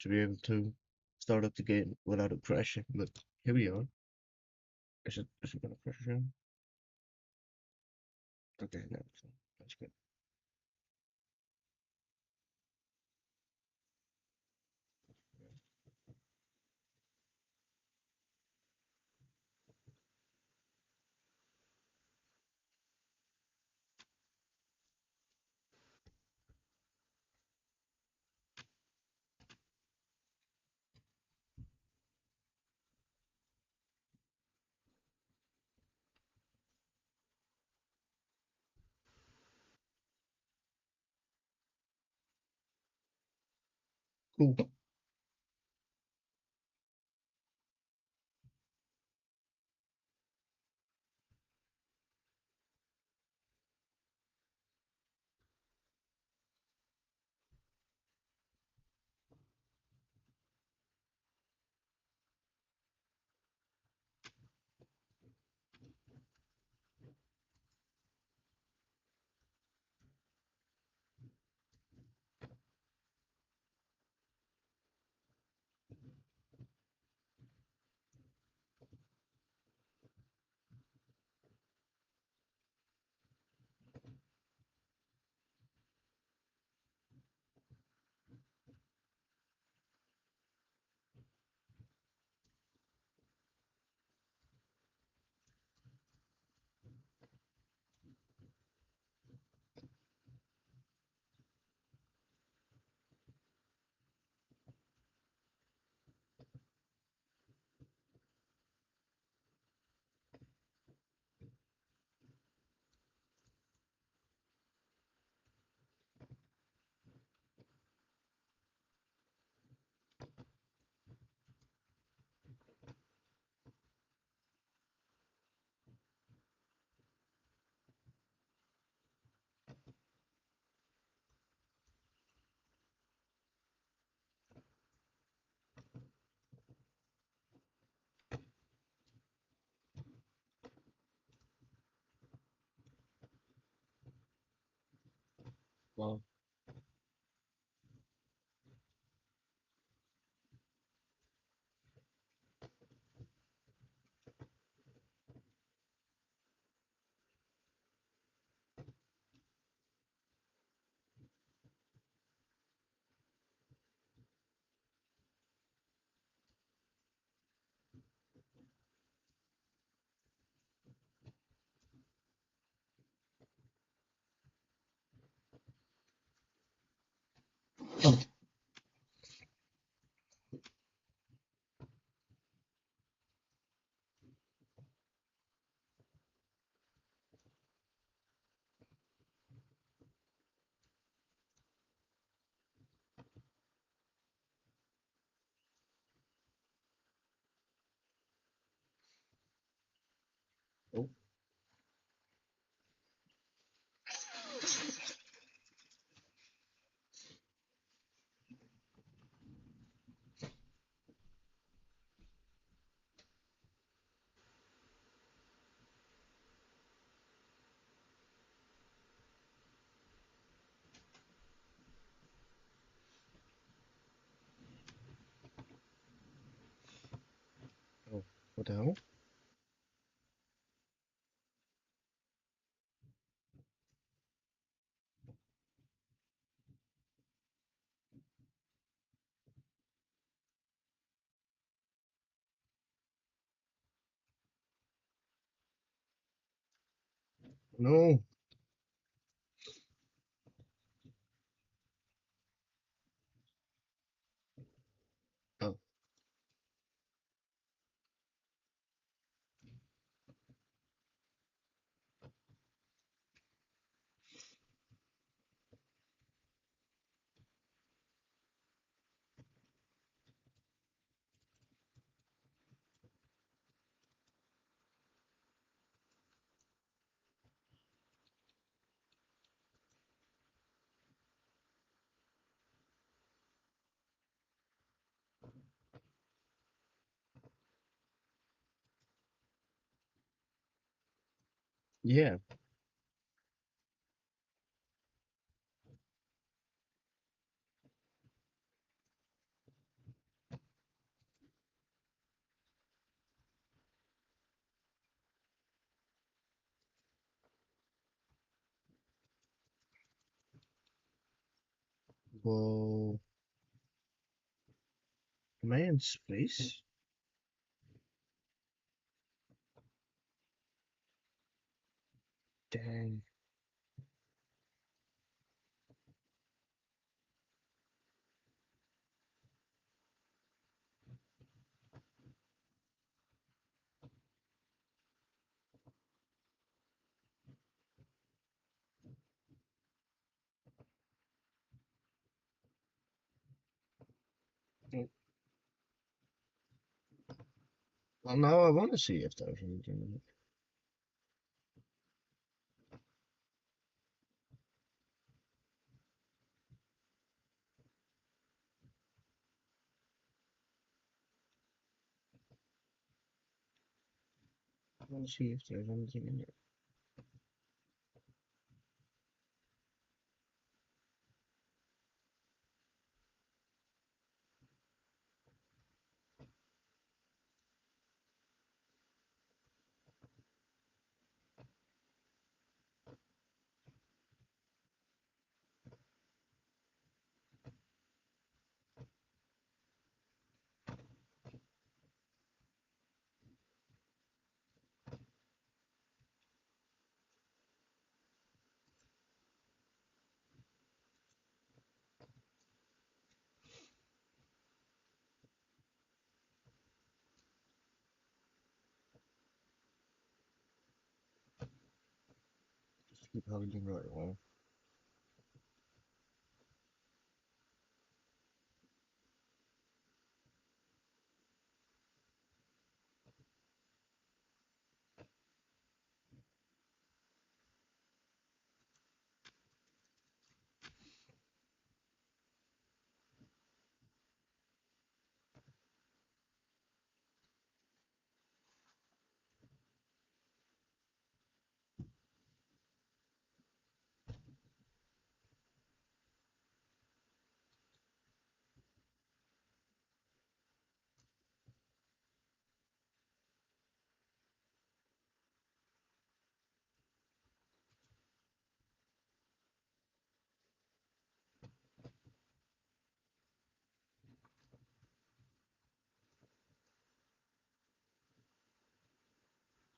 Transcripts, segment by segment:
to be able to start up the game without it crashing. But here we are. Is it gonna crash again? Okay, no, that's good. Cool. Well, oh, oh, what the hell? No. Oh, yeah. Whoa. Am I in space? Dang. Mm, well, now I want to see if there's anything in it. I want to see if there's anything in it. Just keep holding right away.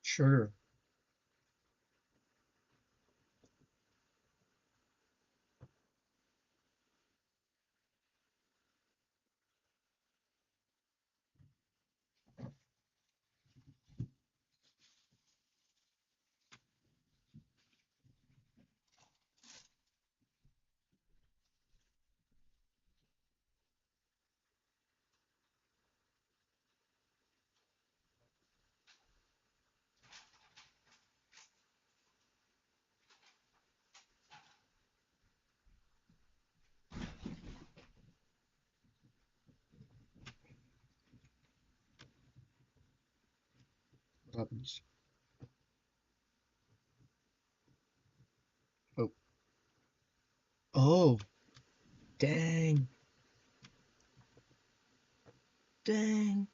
Sure. What happens? Oh. Oh. Dang. Dang.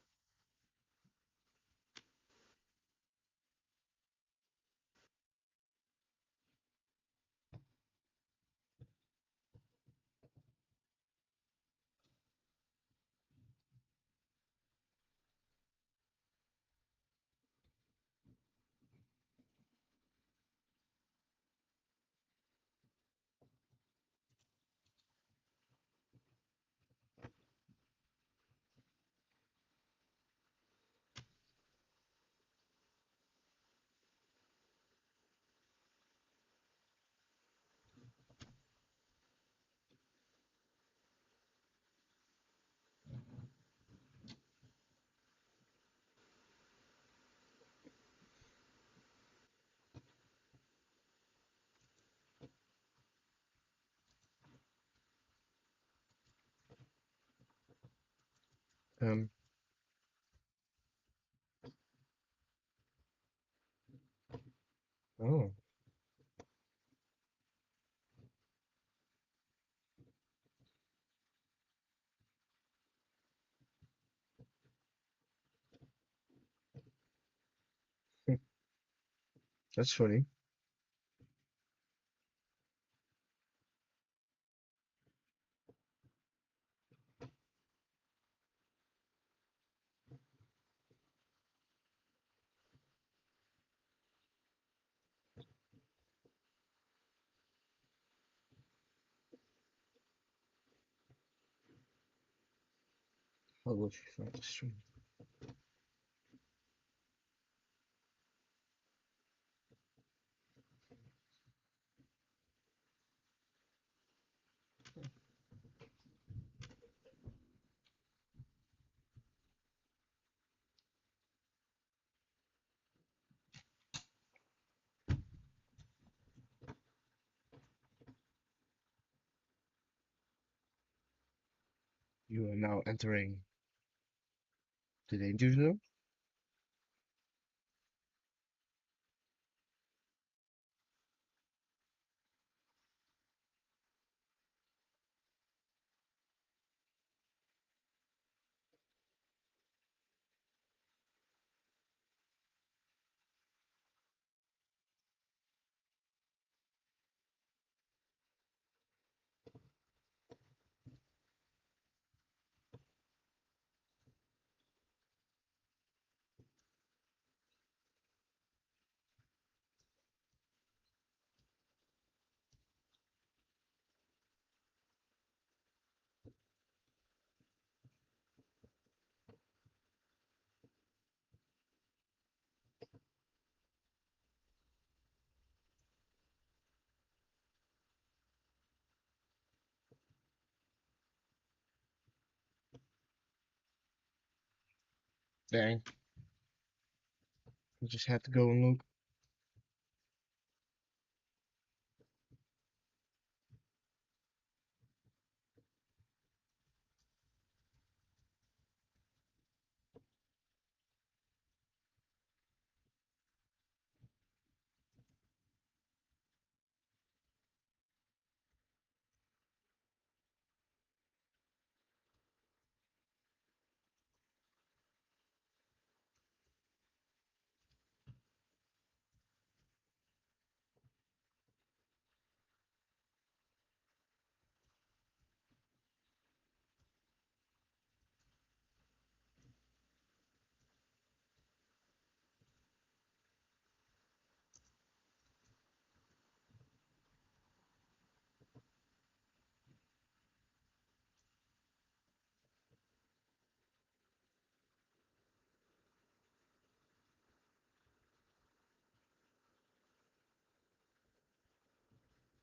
Um. Oh. That's funny. I'll go start the stream. You are now entering the danger zone. Dang, I just had to go and look.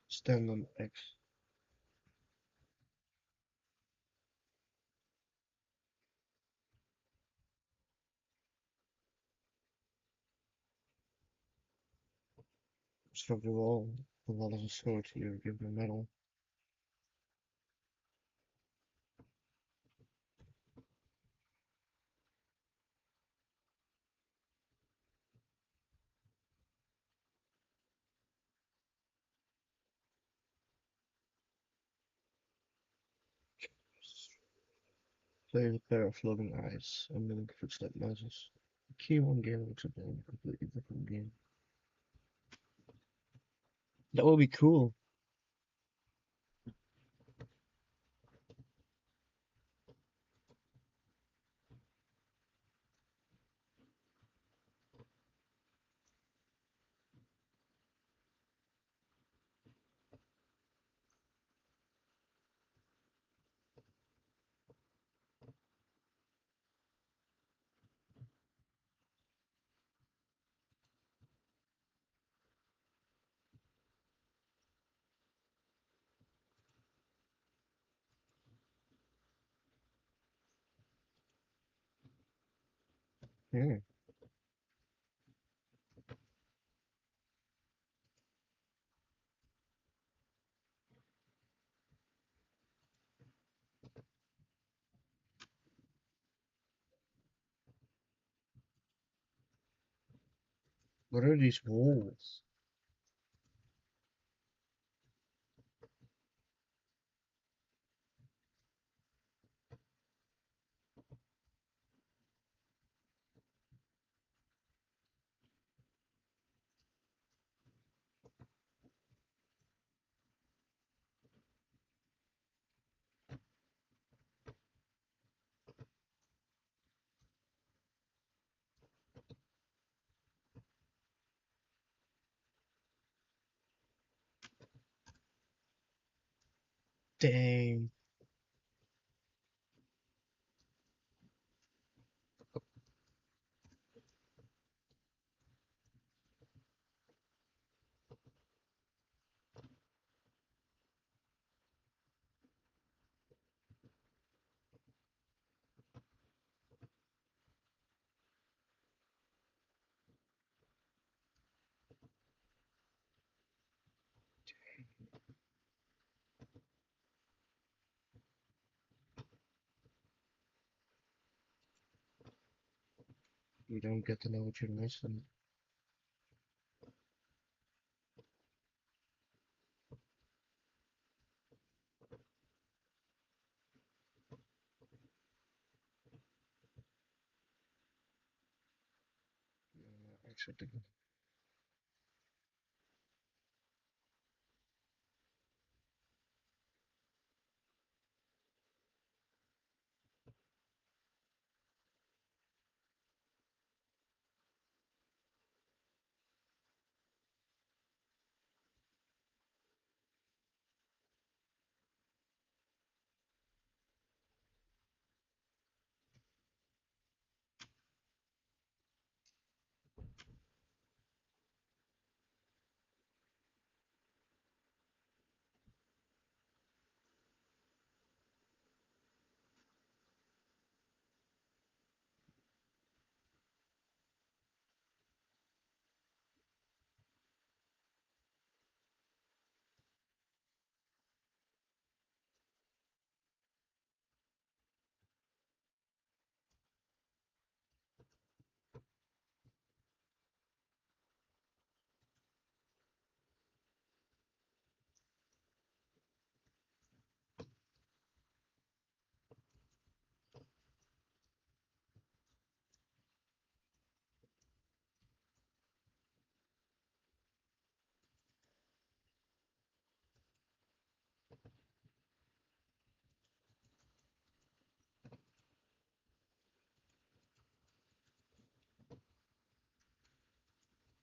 Stand on X. Struck the wall. The wall is a sword here, give me metal. Play with a pair of floating eyes and mimic footstep noises. The key one game looks like a completely different game. That would be cool. Yeah. What are these walls? Dang. You don't get to know what you're missing. Accepting.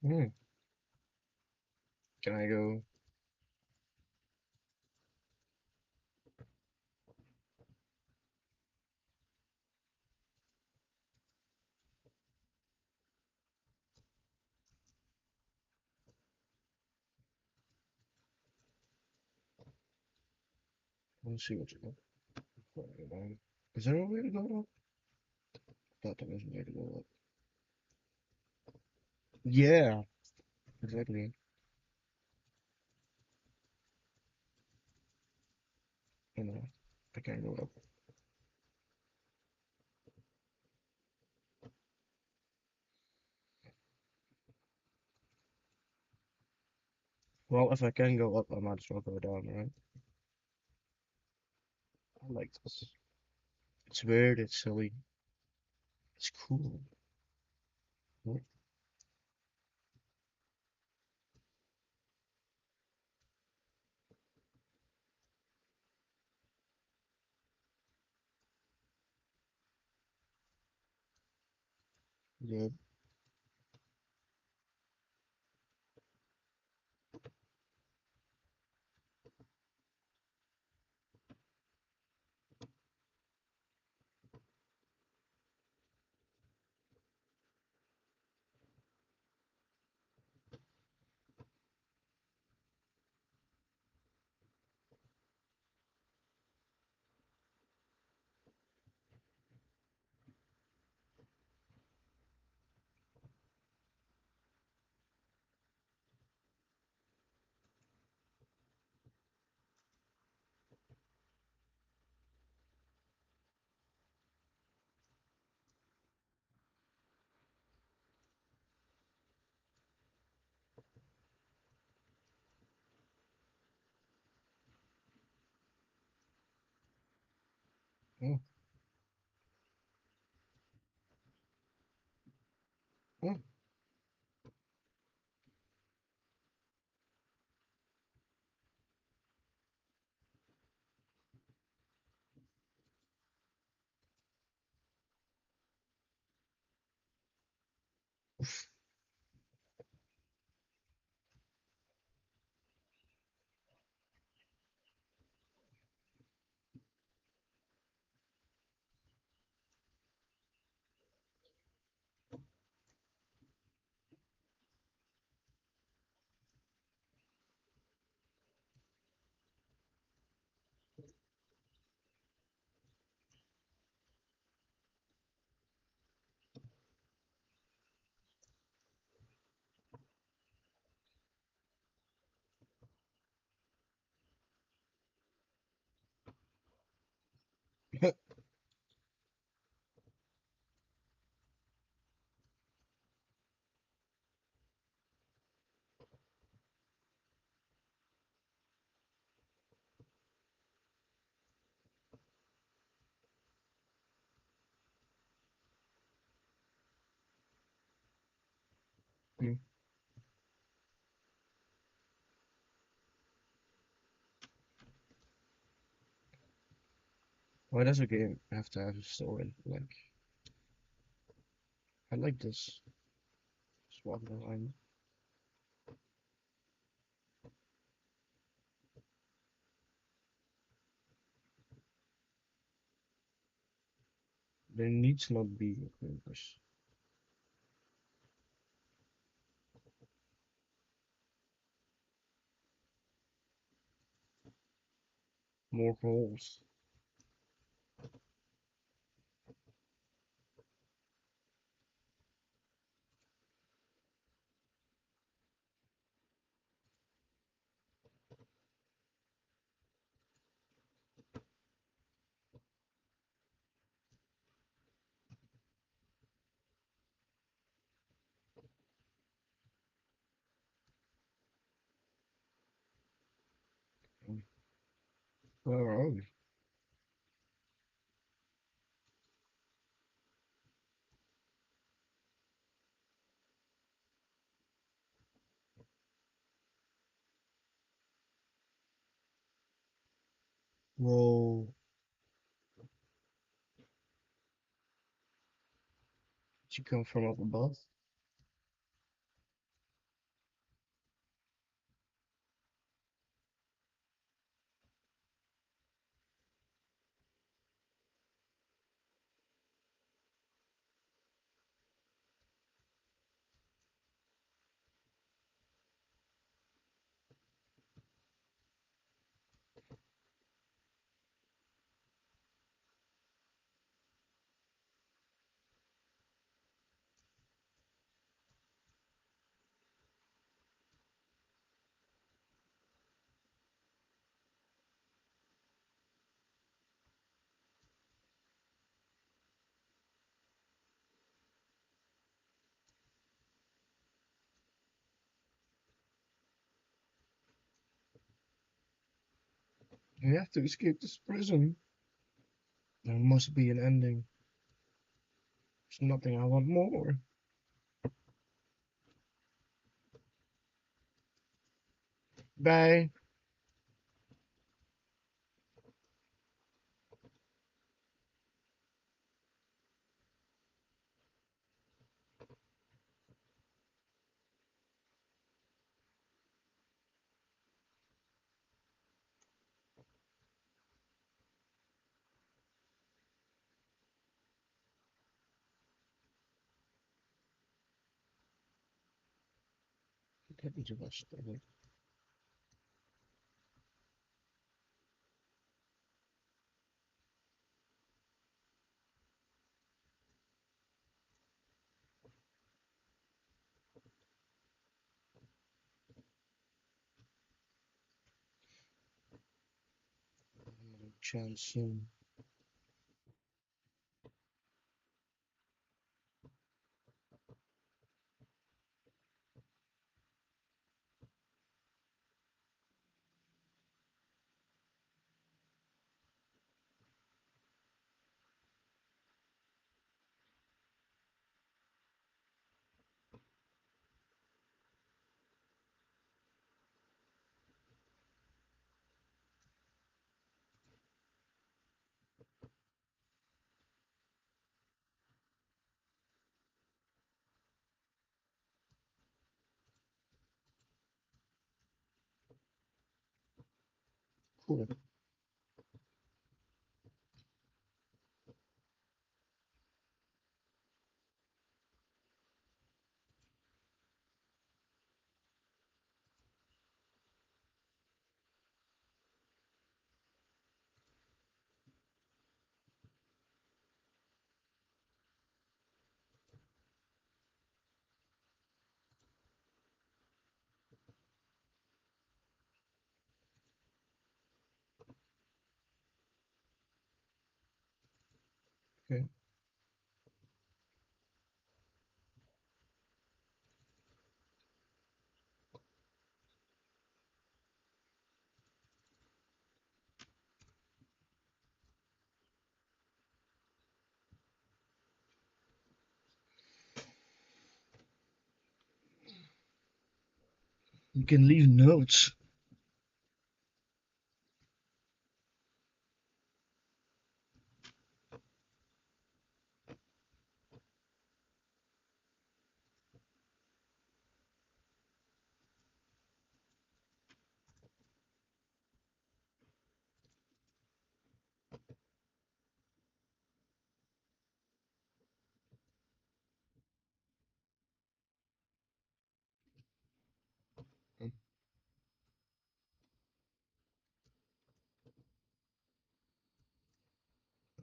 Hmm. Can I go? Let's see what you got. Is there a way to go up? I thought there was a way to go up. Yeah, exactly. I know. I can't go up. Well, if I can go up, I might as well go down, right? I like this. It's weird, it's silly, it's cool. Hmm. Yeah. Oh, oh. Hmm. Why does a game have to have a story? Like, I like this swap line. There needs not be a purpose. More holes. Where are we? Whoa. Did you come from up above? We have to escape this prison. There must be an ending. There's nothing I want more. Bye. Get into my stomach. Another chance soon. Cool. Okay. You can leave notes.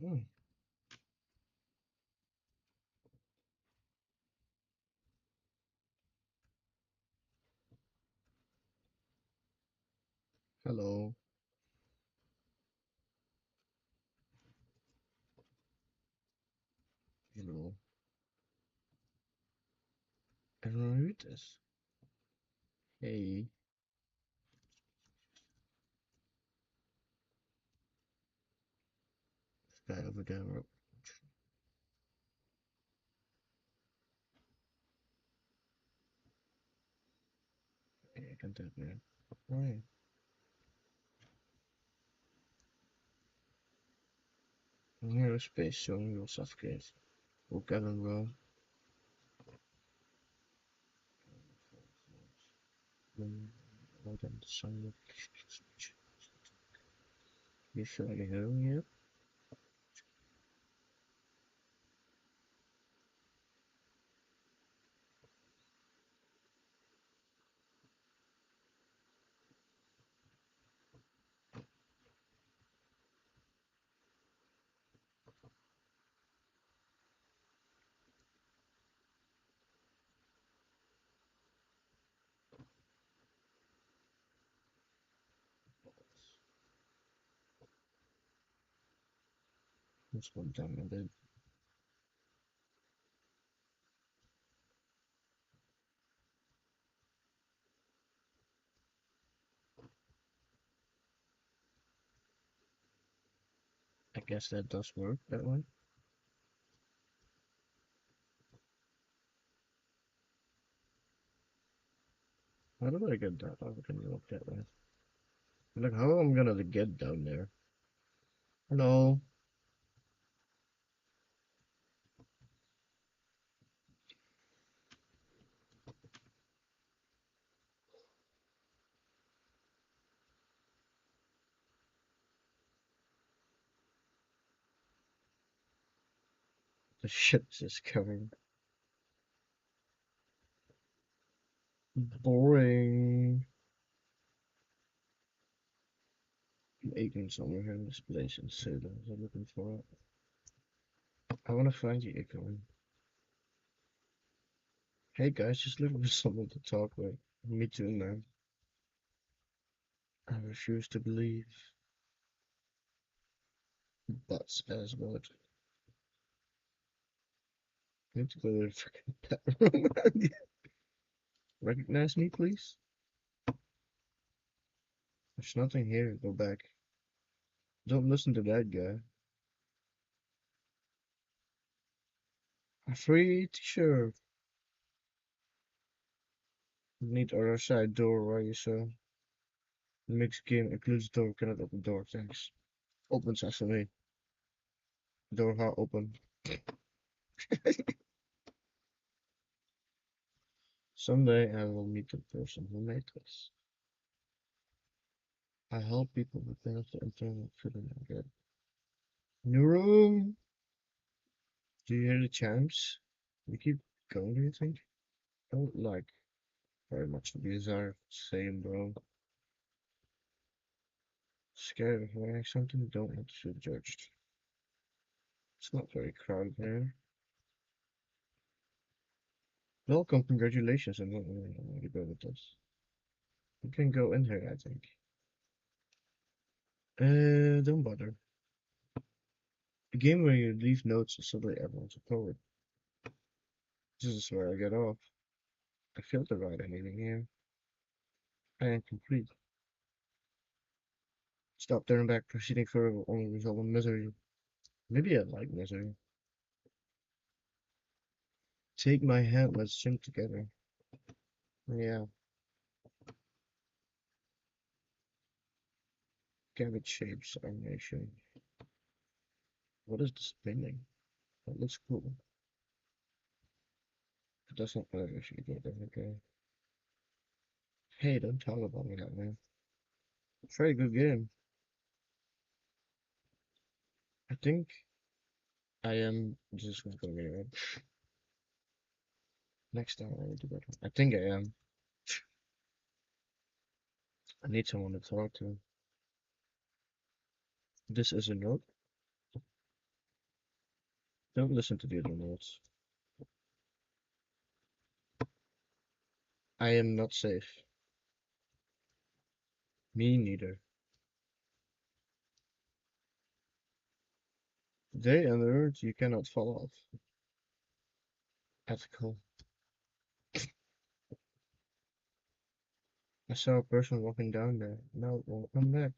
Oh, hello. Hello. I don't know who it is. Hey. This guy over there. Yeah, I can do it, man. Alright. I'm here in space, so you'll suffocate. We'll get in row. More than the sun. You sure you're hearing it? Let's go down a bit. I guess that does work that way. How do I get that? How can you look that way? Like, how am I gonna get down there? Hello? The ship's just coming. Boring. I'm aching somewhere here in this place and sailors are looking for it. I wanna find you, Icon. Hey guys, just looking for someone to talk with. Me too, man. I refuse to believe. Butts as what? I need to go to the freaking pet room. Recognize me, please? There's nothing here. Go back. Don't listen to that guy. A free t-shirt. Need other side door, why you so? Mixed game includes door. Cannot open door. Thanks. Open sesame. Door how open. Someday I will meet the person who made this. I help people prepare the internet feeling again. New room. Do you hear the chimes? We keep going, do you think? I would like very much to be desired. Same, bro. Scared of wearing something, don't want to feel judged. It's not very crowded here. Welcome, congratulations, and don't really know where to go with this. You can go in here, I think. Don't bother. A game where you leave notes so that everyone's a poet. This is where I get off. I failed to write anything here. I am complete. Stop turning back, proceeding further will only result in misery. Maybe I like misery. Take my hand, let's sing together. Yeah, cabbage shapes animation. What is the spinning? That looks cool. It doesn't matter if you get it, okay? Hey, don't talk about me that way. Very good game. I think I am just not gonna get it. Next time I will do better. I think I am. I need someone to talk to. This is a note. Don't listen to the other notes. I am not safe. Me neither. Today on Earth you cannot fall off. Ethical. I saw a person walking down there. Now it won't come back.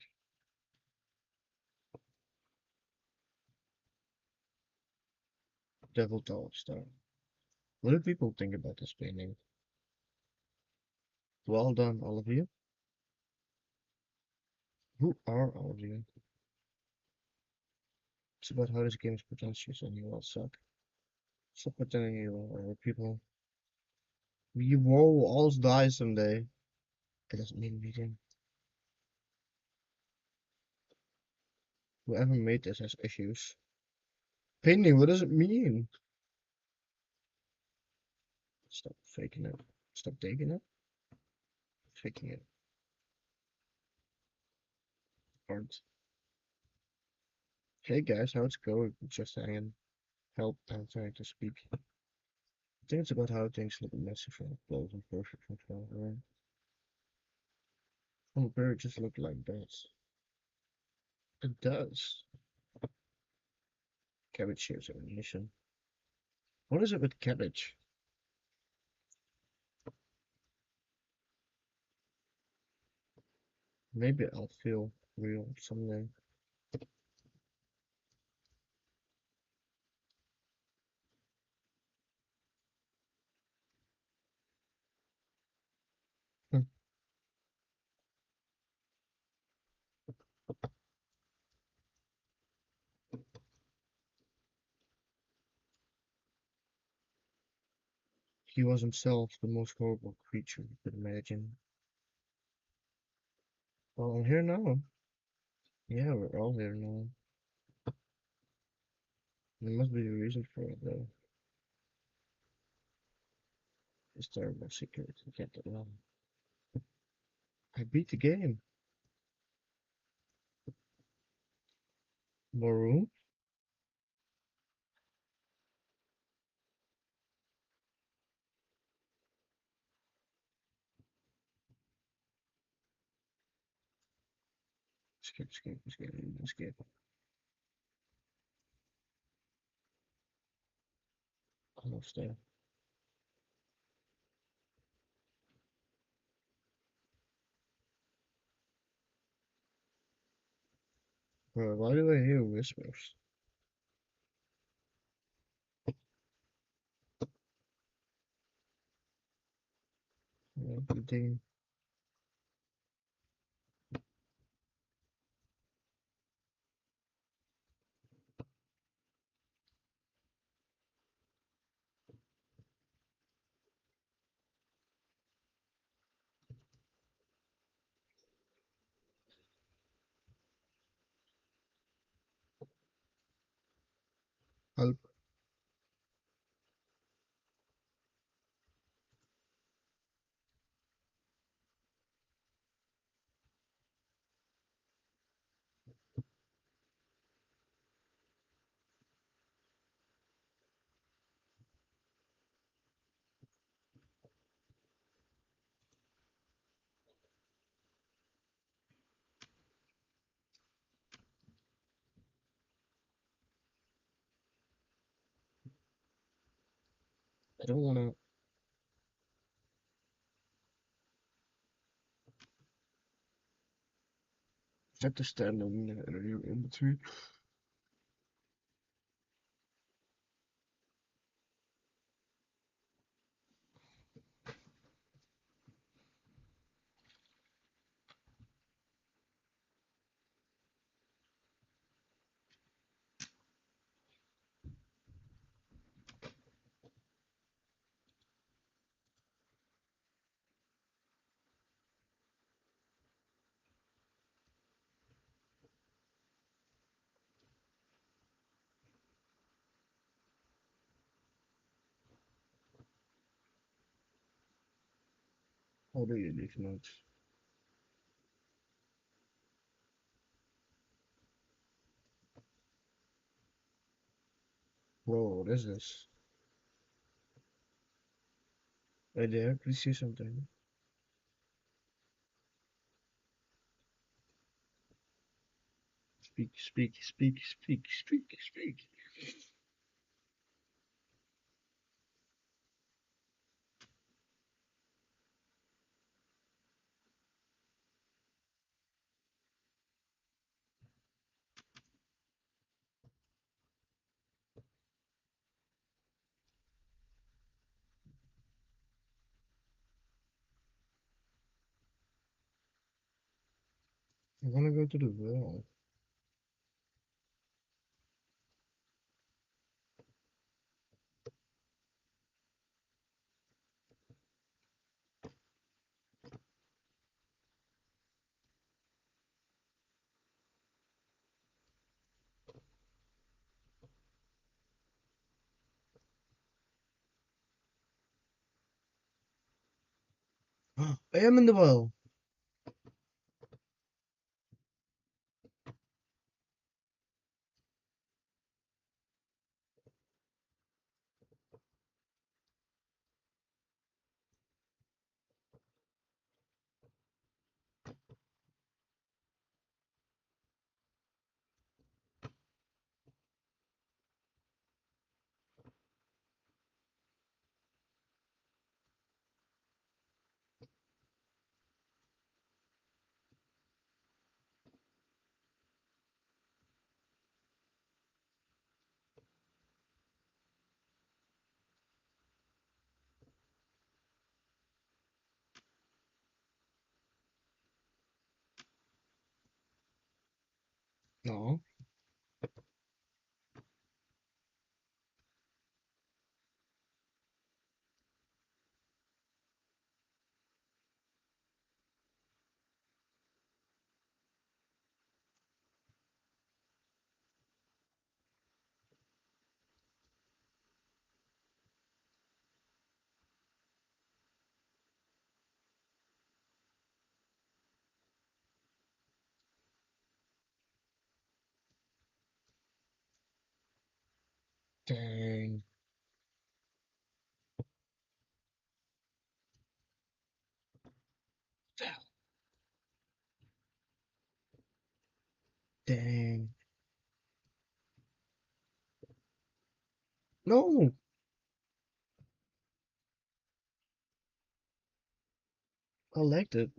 Devil Dog Star. What do people think about this painting? Well done, all of you. Who are all of you? It's about how this game is pretentious and you all suck. Stop pretending you are other people. We will all die someday. It doesn't mean anything. Whoever made this has issues. Painting, what does it mean? Stop faking it. Stop taking it. Faking it. Art. Hey guys, how's it going? Just saying. Help, I'm trying to speak. I think it's about how things look messy from close and perfect from far away. From up here, it just looked like that. It does. Cabbage shares animation. What is it with cabbage? Maybe I'll feel real someday. Hmm. He was himself the most horrible creature you could imagine. Well, I'm here now. Yeah, we're all here now. There must be a reason for it, though. It's terrible secret. You can't get along. I beat the game. More room? Skip, skip, skip, skip. Almost there. Bro, why do I hear whispers? Everything. Help. I don't wanna. Have to stand on the area in between. How do you leave notes? Bro, what is this? Hey there, please say something. Speak, speak, speak, speak, speak, speak. I wanna go to the well. I am in the well. No. Dang. Dang. No. I liked it.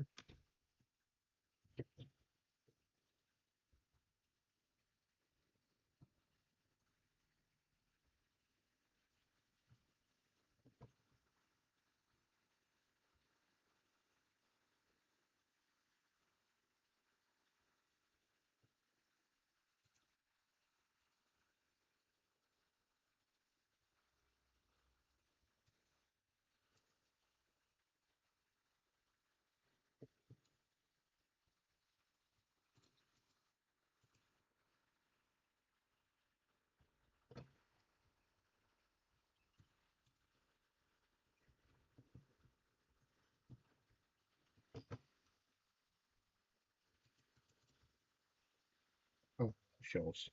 Oh, shells.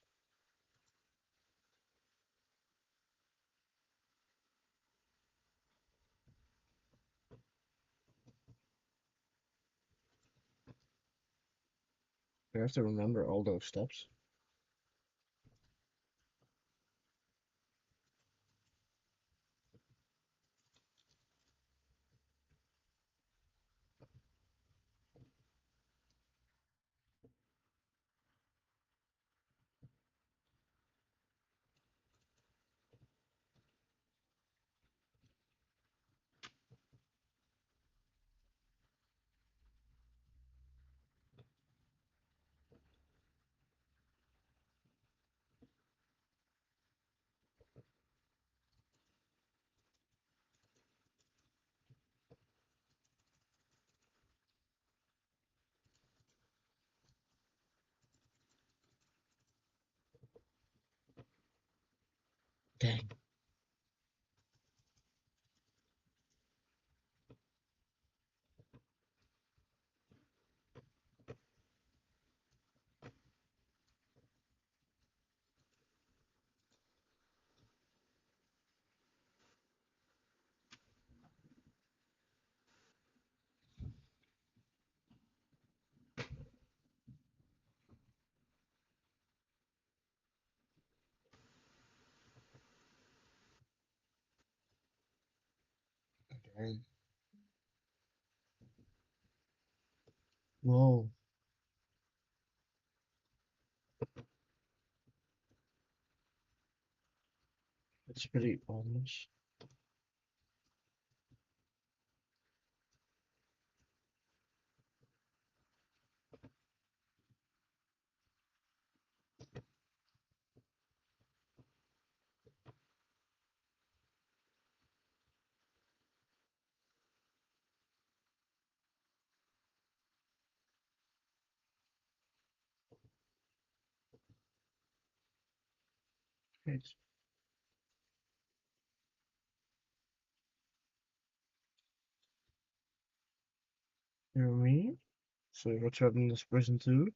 I have to remember all those steps. Dang. And whoa, it's pretty ominous. It's, you know what I mean? So what's happening in this prison too?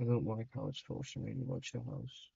I don't like how it's forcing me to watch the house.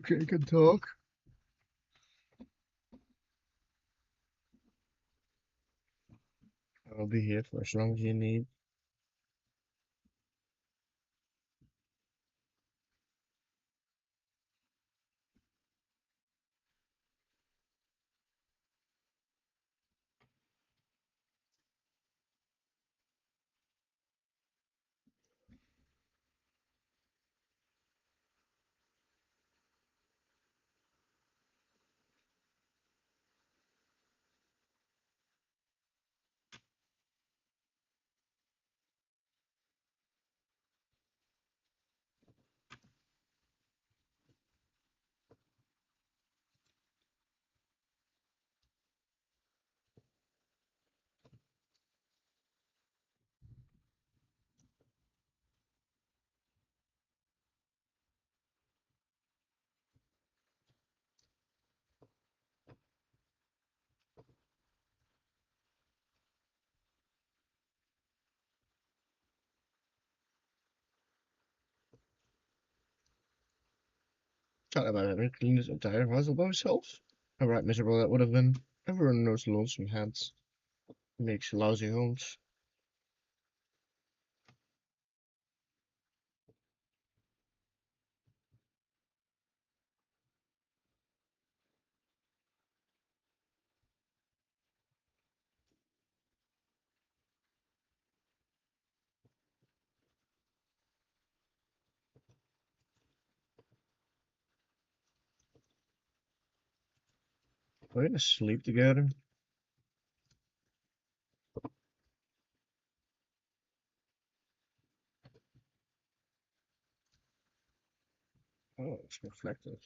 Okay, good talk. I'll be here for as long as you need. Talk about having cleaned his entire house all by himself. How right miserable that would have been. Everyone knows lonesome hands makes lousy homes. We're gonna sleep together. Oh, it's reflective.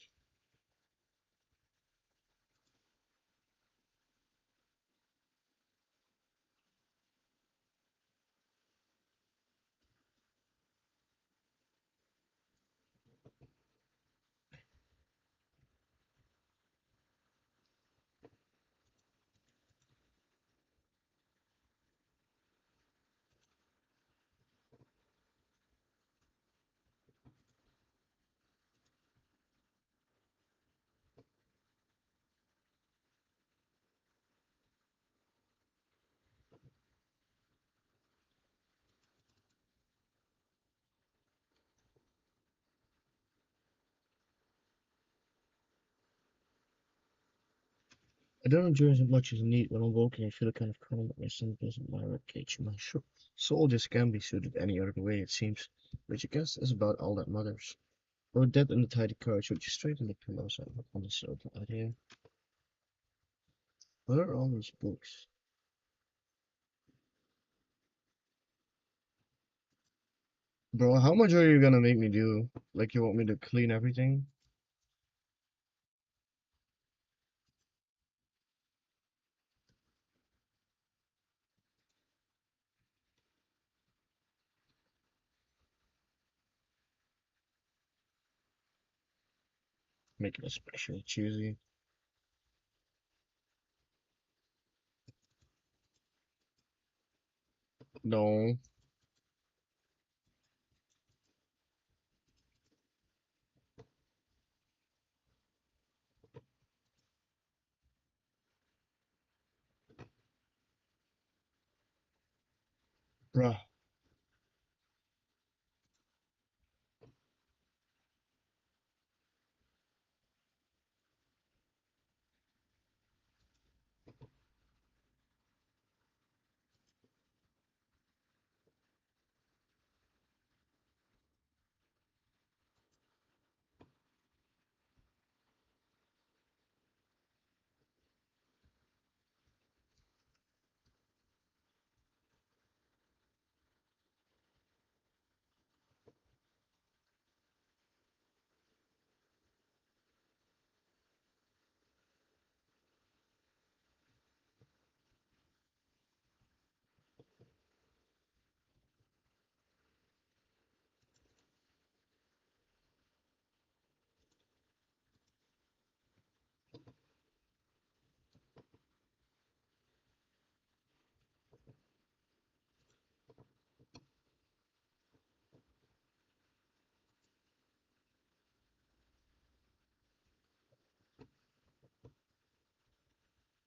I don't enjoy as much as neat when I'm walking. I feel kind of calm that my son doesn't my ribcage. My soul just can be suited any other way, it seems. Which I guess is about all that matters. Or dead in the tidy couch, which is straight in the pillows on the sofa out here. What are all these books? Bro, how much are you gonna make me do? Like, you want me to clean everything? Make it especially choosy. No, bruh,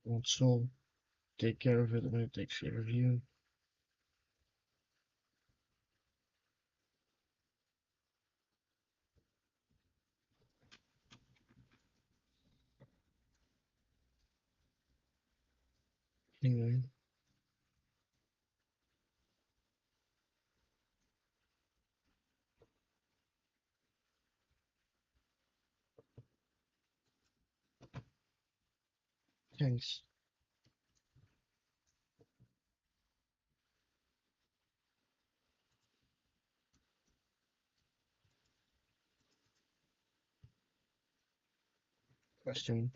want soul. Take care of it when it takes care of you. Anyway, thanks. Question.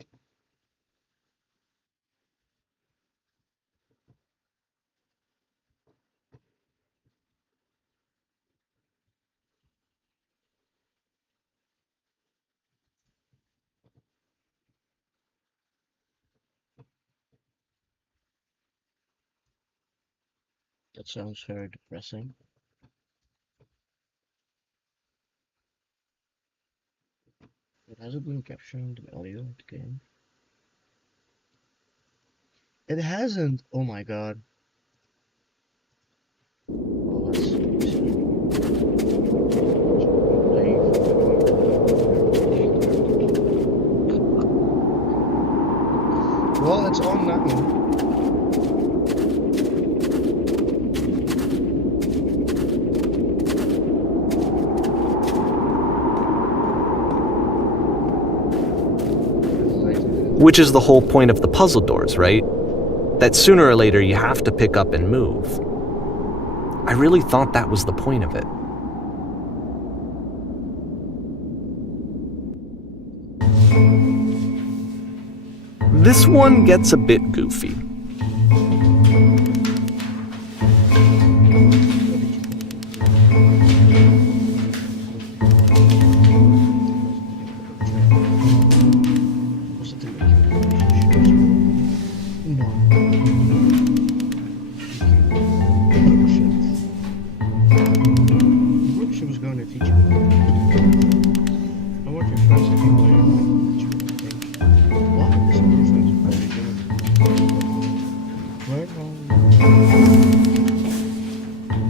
That sounds very depressing. It hasn't been capturing the audio of the game. It hasn't! Oh my god. Well, that's obviously playing for the well, it's on now. Which is the whole point of the puzzle doors, right? That sooner or later you have to pick up and move. I really thought that was the point of it. This one gets a bit goofy. Was it to make your relationships more? No. Oh shit. The book she was going to teach you. I want your friends to be like what you think. What? This person's very good. Right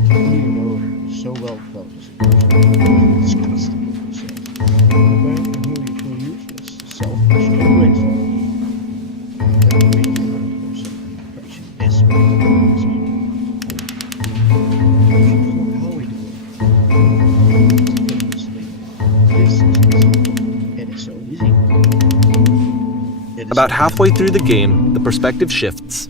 who you know so well felt as a person. Disgusting with yourself. Who you feel useless, selfish, and wasteful. About halfway through the game, the perspective shifts.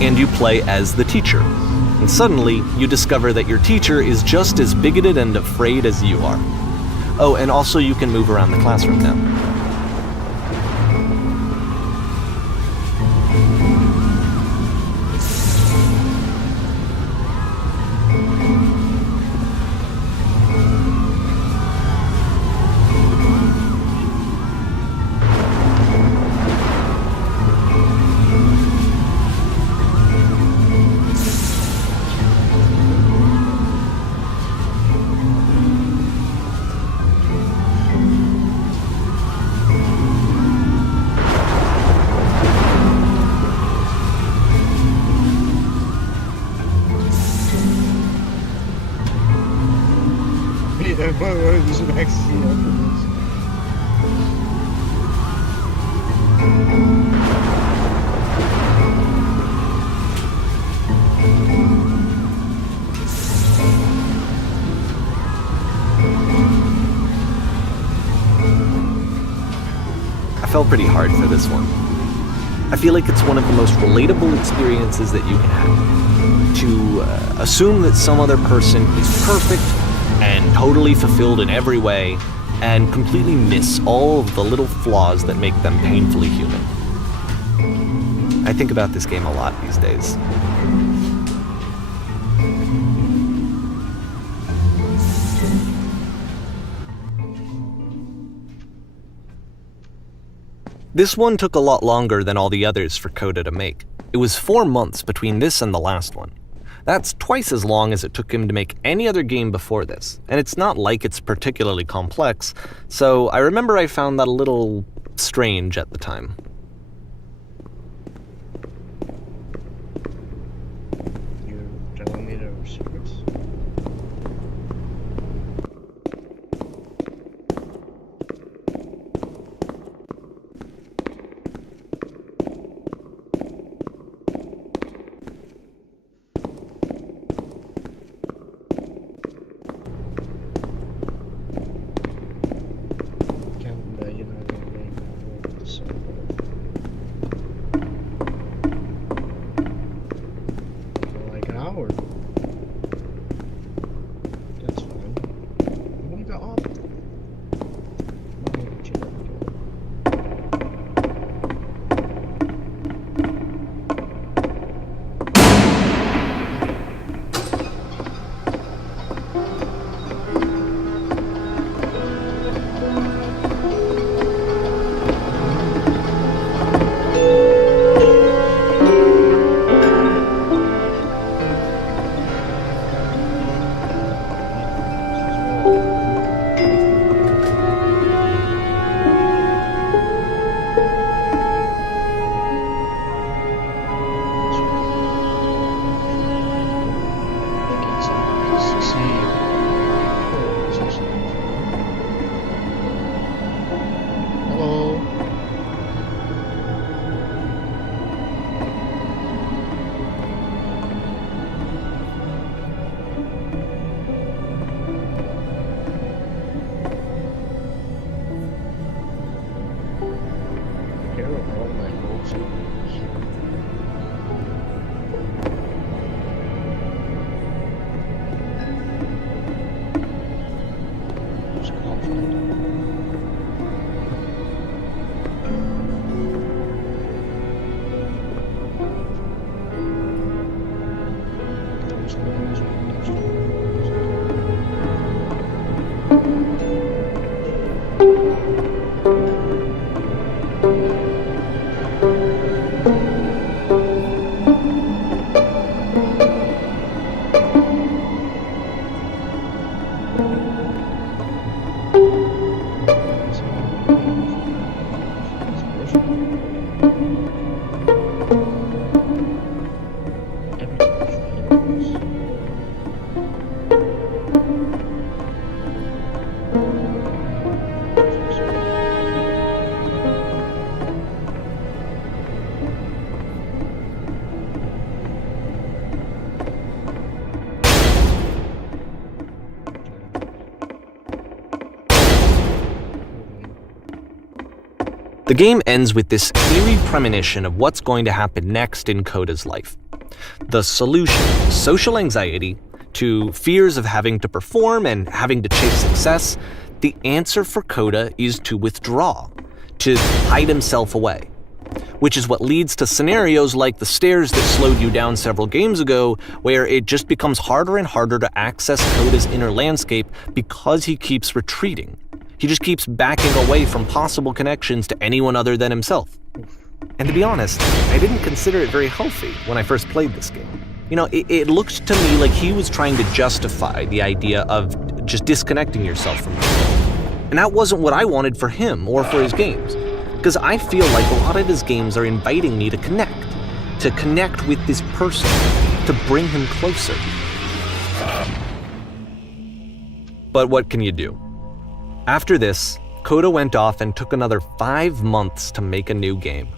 And you play as the teacher. And suddenly, you discover that your teacher is just as bigoted and afraid as you are. Oh, and also you can move around the classroom now. There's an ecstasy after this. I fell pretty hard for this one. I feel like it's one of the most relatable experiences that you can have. To assume that some other person is perfect and totally fulfilled in every way, and completely miss all of the little flaws that make them painfully human. I think about this game a lot these days. This one took a lot longer than all the others for Coda to make. It was 4 months between this and the last one. That's twice as long as it took him to make any other game before this, and it's not like it's particularly complex, so I remember I found that a little strange at the time. You're telling me there were secrets? The game ends with this eerie premonition of what's going to happen next in Coda's life. The solution, social anxiety, to fears of having to perform and having to chase success, the answer for Coda is to withdraw, to hide himself away. Which is what leads to scenarios like the stairs that slowed you down several games ago, where it just becomes harder and harder to access Coda's inner landscape because he keeps retreating. He just keeps backing away from possible connections to anyone other than himself. And to be honest, I didn't consider it very healthy when I first played this game. It looked to me like he was trying to justify the idea of just disconnecting yourself from people. And that wasn't what I wanted for him or for his games. Because I feel like a lot of his games are inviting me to connect with this person, to bring him closer. But what can you do? After this, Coda went off and took another 5 months to make a new game.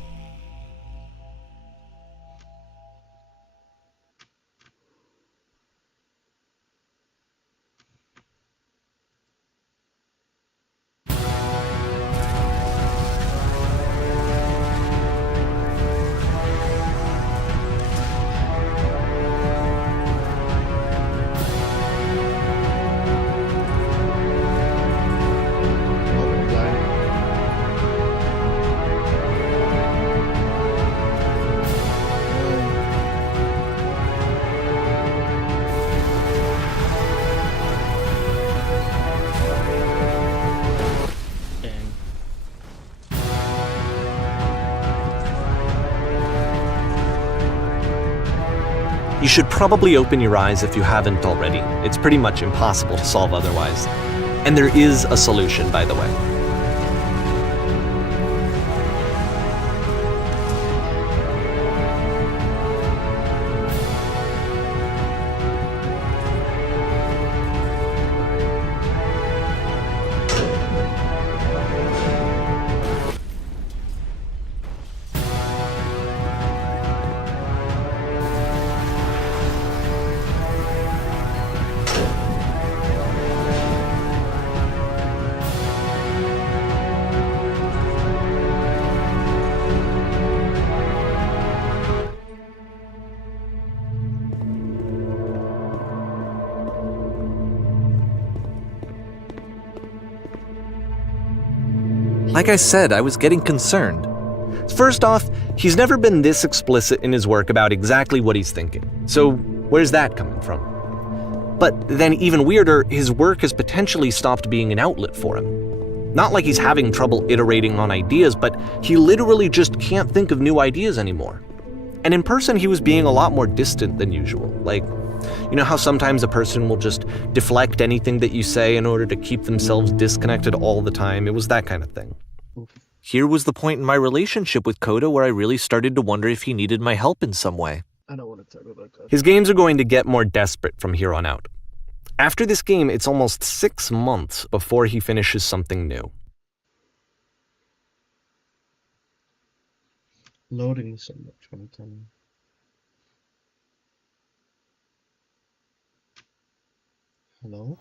You should probably open your eyes if you haven't already. It's pretty much impossible to solve otherwise. And there is a solution, by the way. Like I said, I was getting concerned. First off, he's never been this explicit in his work about exactly what he's thinking. So where's that coming from? But then even weirder, his work has potentially stopped being an outlet for him. Not like he's having trouble iterating on ideas, but he literally just can't think of new ideas anymore. And in person, he was being a lot more distant than usual. Like, you know how sometimes a person will just deflect anything that you say in order to keep themselves disconnected all the time? It was that kind of thing. Here was the point in my relationship with Coda where I really started to wonder if he needed my help in some way. I don't want to talk about that. His games are going to get more desperate from here on out. After this game, it's almost 6 months before he finishes something new. Loading so much when I'm telling you. Hello?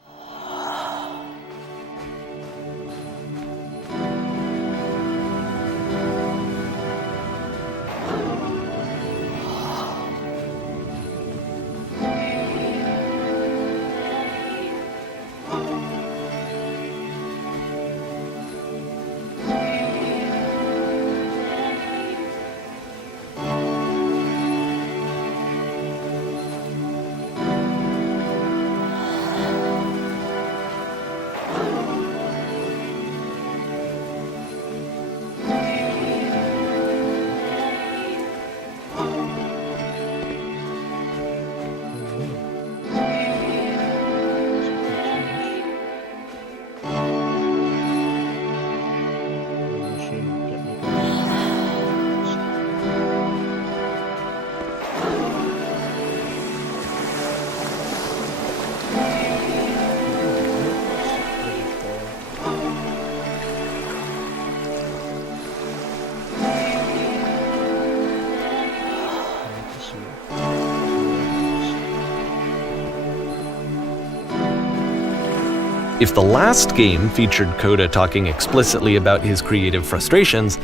If the last game featured Coda talking explicitly about his creative frustrations,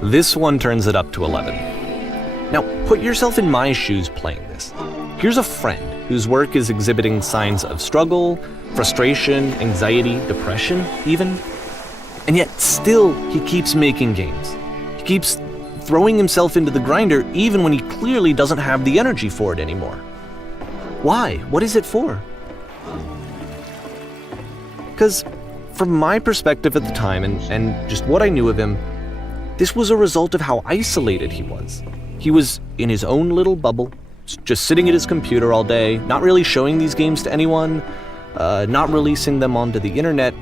This one turns it up to 11. Now, put yourself in my shoes playing this. Here's a friend whose work is exhibiting signs of struggle, frustration, anxiety, depression, even. And yet, still, he keeps making games. He keeps throwing himself into the grinder even when he clearly doesn't have the energy for it anymore. Why? What is it for? Because from my perspective at the time and just what I knew of him, this was a result of how isolated he was. He was in his own little bubble, just sitting at his computer all day, not really showing these games to anyone, not releasing them onto the internet,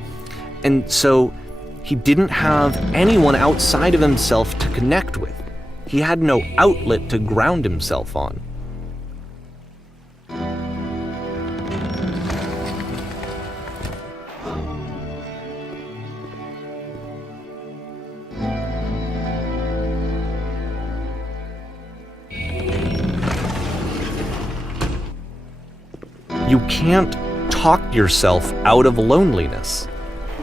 and so he didn't have anyone outside of himself to connect with. He had no outlet to ground himself on. You can't talk yourself out of loneliness.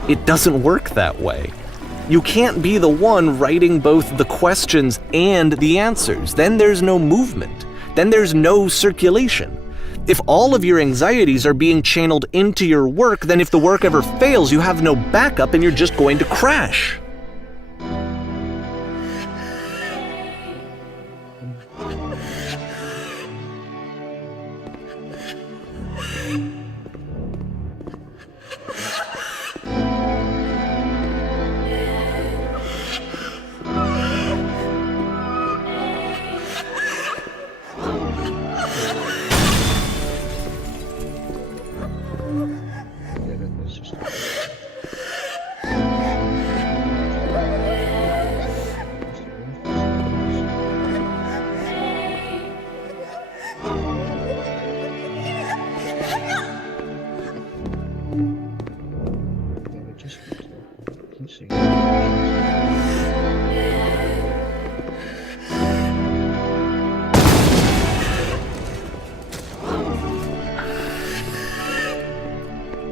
It doesn't work that way. You can't be the one writing both the questions and the answers. Then there's no movement. Then there's no circulation. If all of your anxieties are being channeled into your work, then if the work ever fails, you have no backup and you're just going to crash.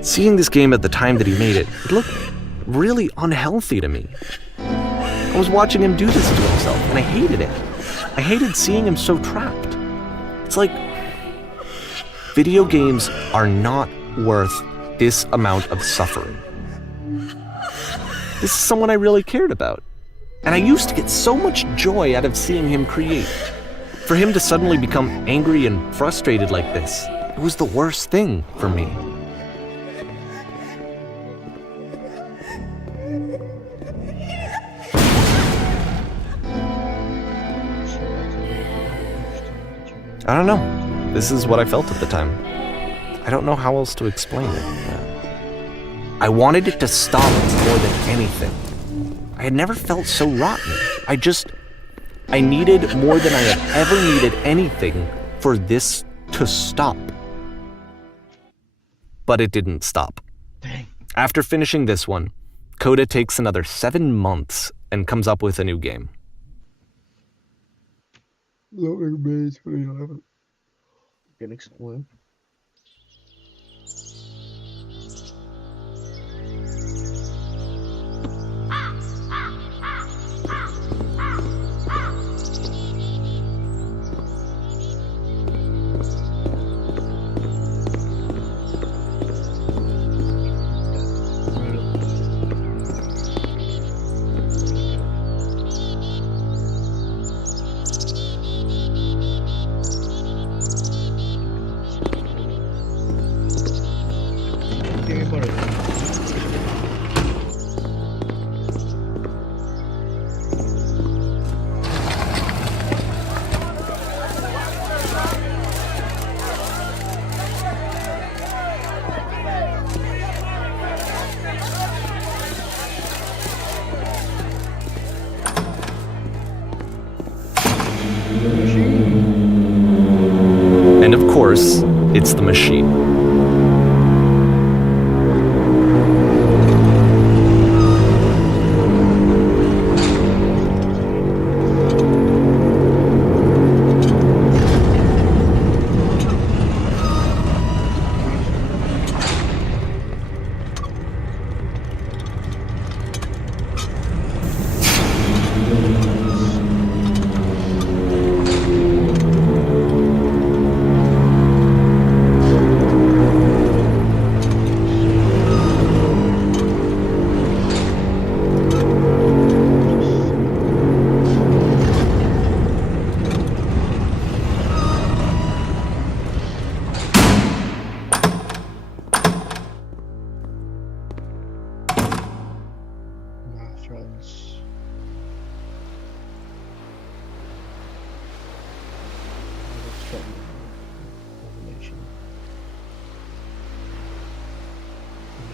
Seeing this game at the time that he made it, it looked really unhealthy to me. I was watching him do this to himself, and I hated it. I hated seeing him so trapped. It's like, video games are not worth this amount of suffering. This is someone I really cared about. And I used to get so much joy out of seeing him create. For him to suddenly become angry and frustrated like this, it was the worst thing for me. I don't know. This is what I felt at the time. I don't know how else to explain it. I wanted it to stop more than anything. I had never felt so rotten. I needed more than I had ever needed anything for this to stop. But it didn't stop. Dang. After finishing this one, Coda takes another 7 months and comes up with a new game. Loading May 2011. Can explain. And of course, it's the machine.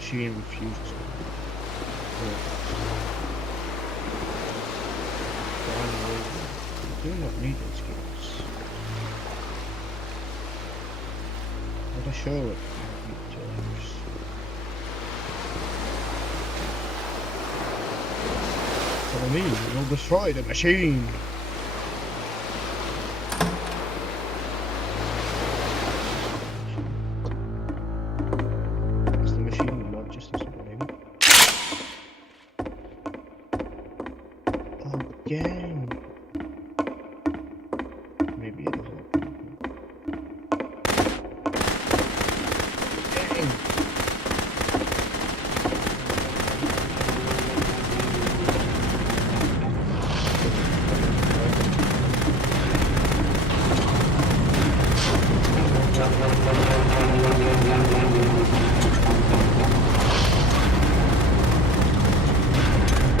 machine refuses to work. Finally, I do not need these skills. Let us show it. Follow me, we'll destroy the machine. Is the machine not just as running? Again. Maybe it doesn't. Again.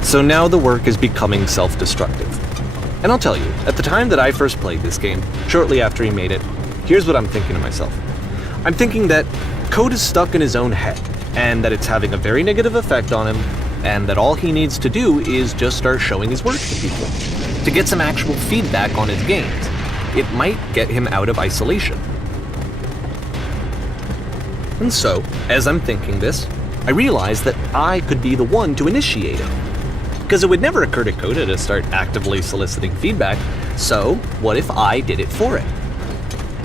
So now the work is becoming self-destructive. And I'll tell you, at the time that I first played this game, shortly after he made it, here's what I'm thinking to myself. I'm thinking that code is stuck in his own head, and that it's having a very negative effect on him, and that all he needs to do is just start showing his work to people, to get some actual feedback on his games. It might get him out of isolation. And so, as I'm thinking this, I realize that I could be the one to initiate it. Because it would never occur to Coda to start actively soliciting feedback, so what if I did it for it?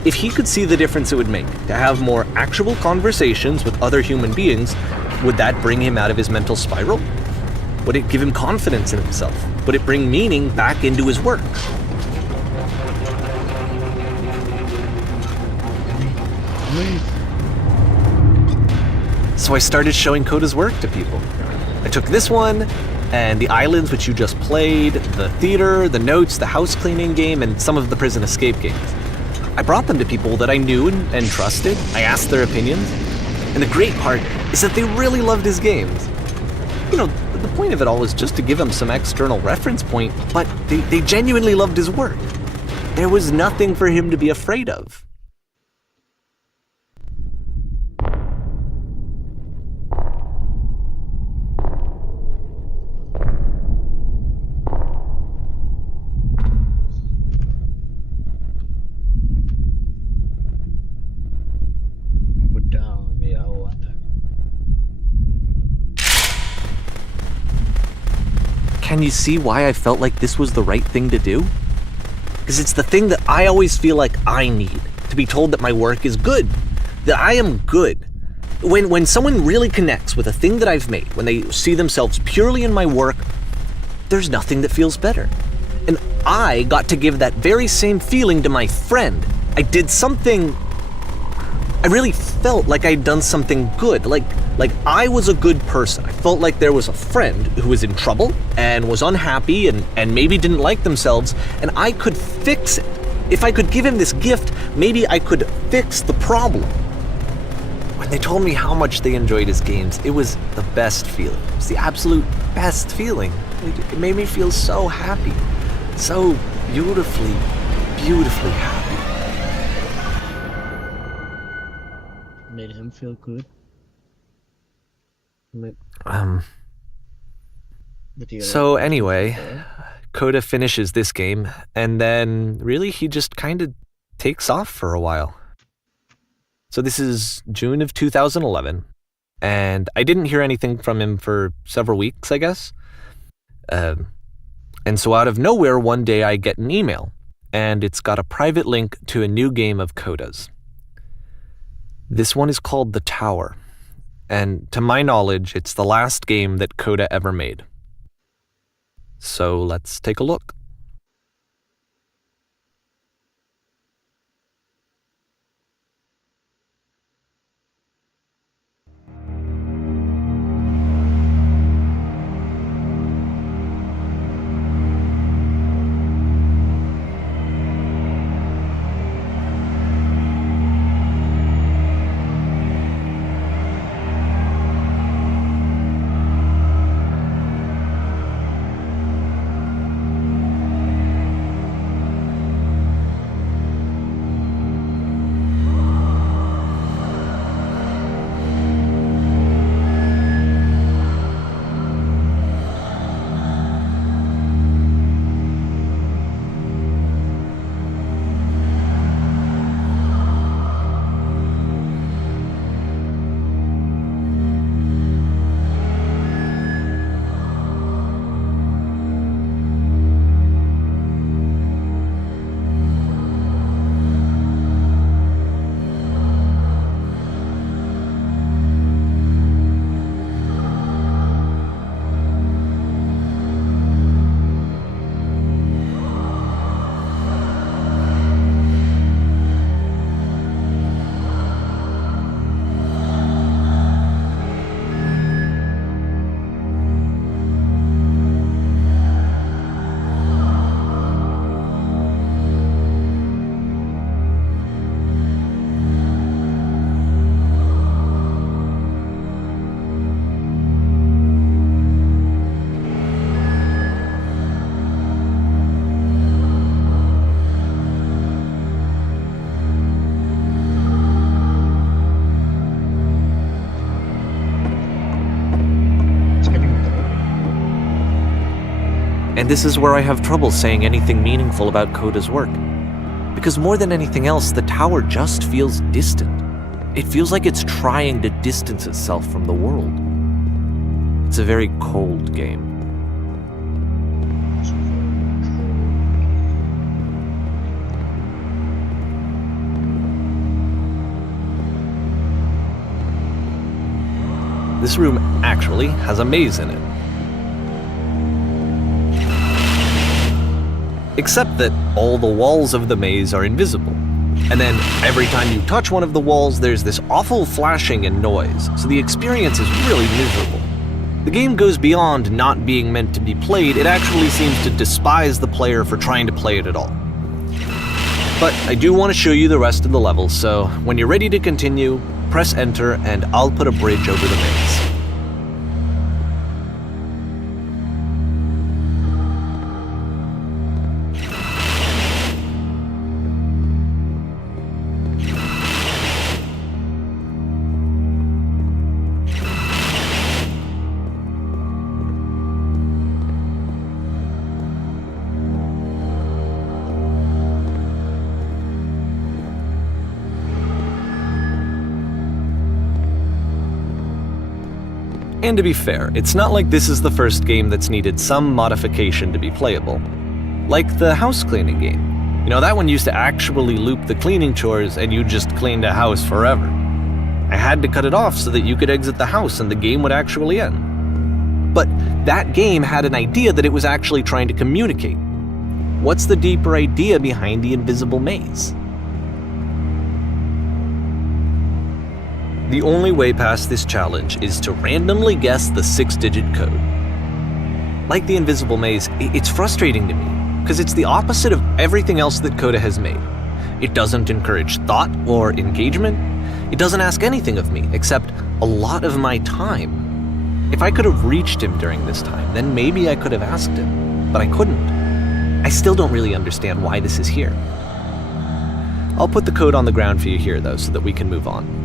If he could see the difference it would make to have more actual conversations with other human beings, would that bring him out of his mental spiral? Would it give him confidence in himself? Would it bring meaning back into his work? So I started showing Coda's work to people. I took this one, and the islands which you just played, the theater, the notes, the house cleaning game, and some of the prison escape games. I brought them to people that I knew and trusted. I asked their opinions. And the great part is that they really loved his games. You know, the point of it all was just to give him some external reference point, but they genuinely loved his work. There was nothing for him to be afraid of. Can you see why I felt like this was the right thing to do? Because it's the thing that I always feel like I need, to be told that my work is good, that I am good. When someone really connects with a thing that I've made, when they see themselves purely in my work, there's nothing that feels better. And I got to give that very same feeling to my friend. I did something, I really felt like I'd done something good, like I was a good person. I felt like there was a friend who was in trouble and was unhappy and maybe didn't like themselves, and I could fix it. If I could give him this gift, maybe I could fix the problem. When they told me how much they enjoyed his games, it was the best feeling. It was the absolute best feeling. It made me feel so happy, so beautifully, beautifully happy. Made him feel good. So anyway, Coda finishes this game, and then really he just kind of takes off for a while. So this is June of 2011, and I didn't hear anything from him for several weeks, I guess. And so out of nowhere, one day I get an email, and it's got a private link to a new game of Coda's. This one is called The Tower, and to my knowledge, it's the last game that Coda ever made. So let's take a look. And this is where I have trouble saying anything meaningful about Coda's work. Because more than anything else, the tower just feels distant. It feels like it's trying to distance itself from the world. It's a very cold game. This room actually has a maze in it. Except that all the walls of the maze are invisible. And then every time you touch one of the walls, there's this awful flashing and noise, so the experience is really miserable. The game goes beyond not being meant to be played, it actually seems to despise the player for trying to play it at all. But I do want to show you the rest of the level, so when you're ready to continue, press enter and I'll put a bridge over the maze. And to be fair, it's not like this is the first game that's needed some modification to be playable. Like the house cleaning game. You know, that one used to actually loop the cleaning chores and you just cleaned a house forever. I had to cut it off so that you could exit the house and the game would actually end. But that game had an idea that it was actually trying to communicate. What's the deeper idea behind the invisible maze? The only way past this challenge is to randomly guess the 6-digit code. Like the invisible maze, it's frustrating to me, because it's the opposite of everything else that Coda has made. It doesn't encourage thought or engagement. It doesn't ask anything of me, except a lot of my time. If I could have reached him during this time, then maybe I could have asked him, but I couldn't. I still don't really understand why this is here. I'll put the code on the ground for you here, though, so that we can move on.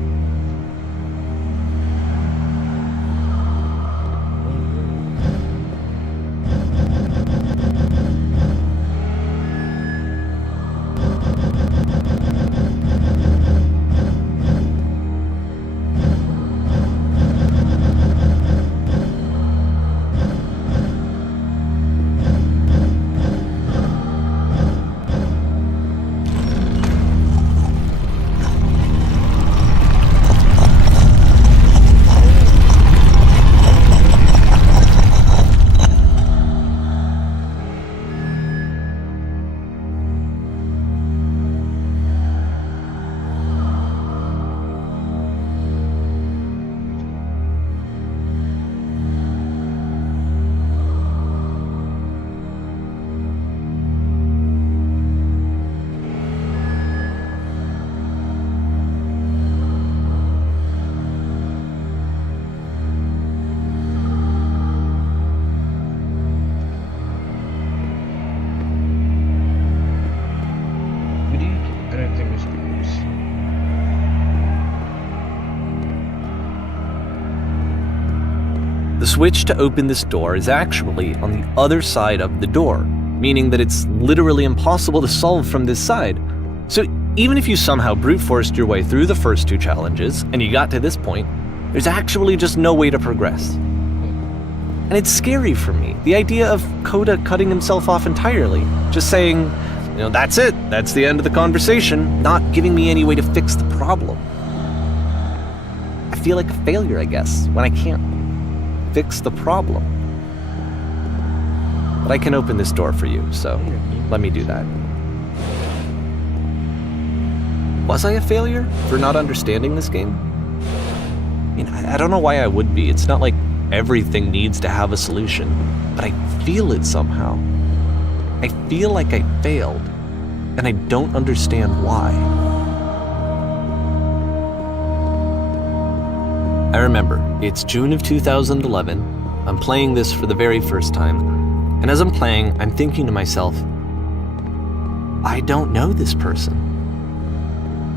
The switch to open this door is actually on the other side of the door, meaning that it's literally impossible to solve from this side. So even if you somehow brute forced your way through the first 2 challenges, and you got to this point, there's actually just no way to progress. And it's scary for me, the idea of Coda cutting himself off entirely, just saying, you know, that's it, that's the end of the conversation, not giving me any way to fix the problem. I feel like a failure, I guess, when I can't fix the problem. But I can open this door for you, so let me do that. Was I a failure for not understanding this game? I mean, I don't know why I would be. It's not like everything needs to have a solution, but I feel it somehow. I feel like I failed, and I don't understand why. I remember, it's June of 2011, I'm playing this for the very first time, and as I'm playing, I'm thinking to myself, I don't know this person.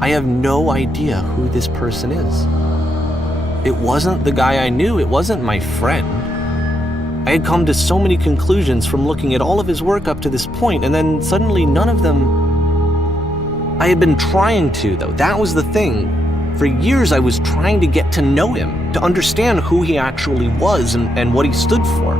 I have no idea who this person is. It wasn't the guy I knew, it wasn't my friend. I had come to so many conclusions from looking at all of his work up to this point, and then suddenly none of them... I had been trying to, though. That was the thing. For years I was trying to get to know him, to understand who he actually was and what he stood for.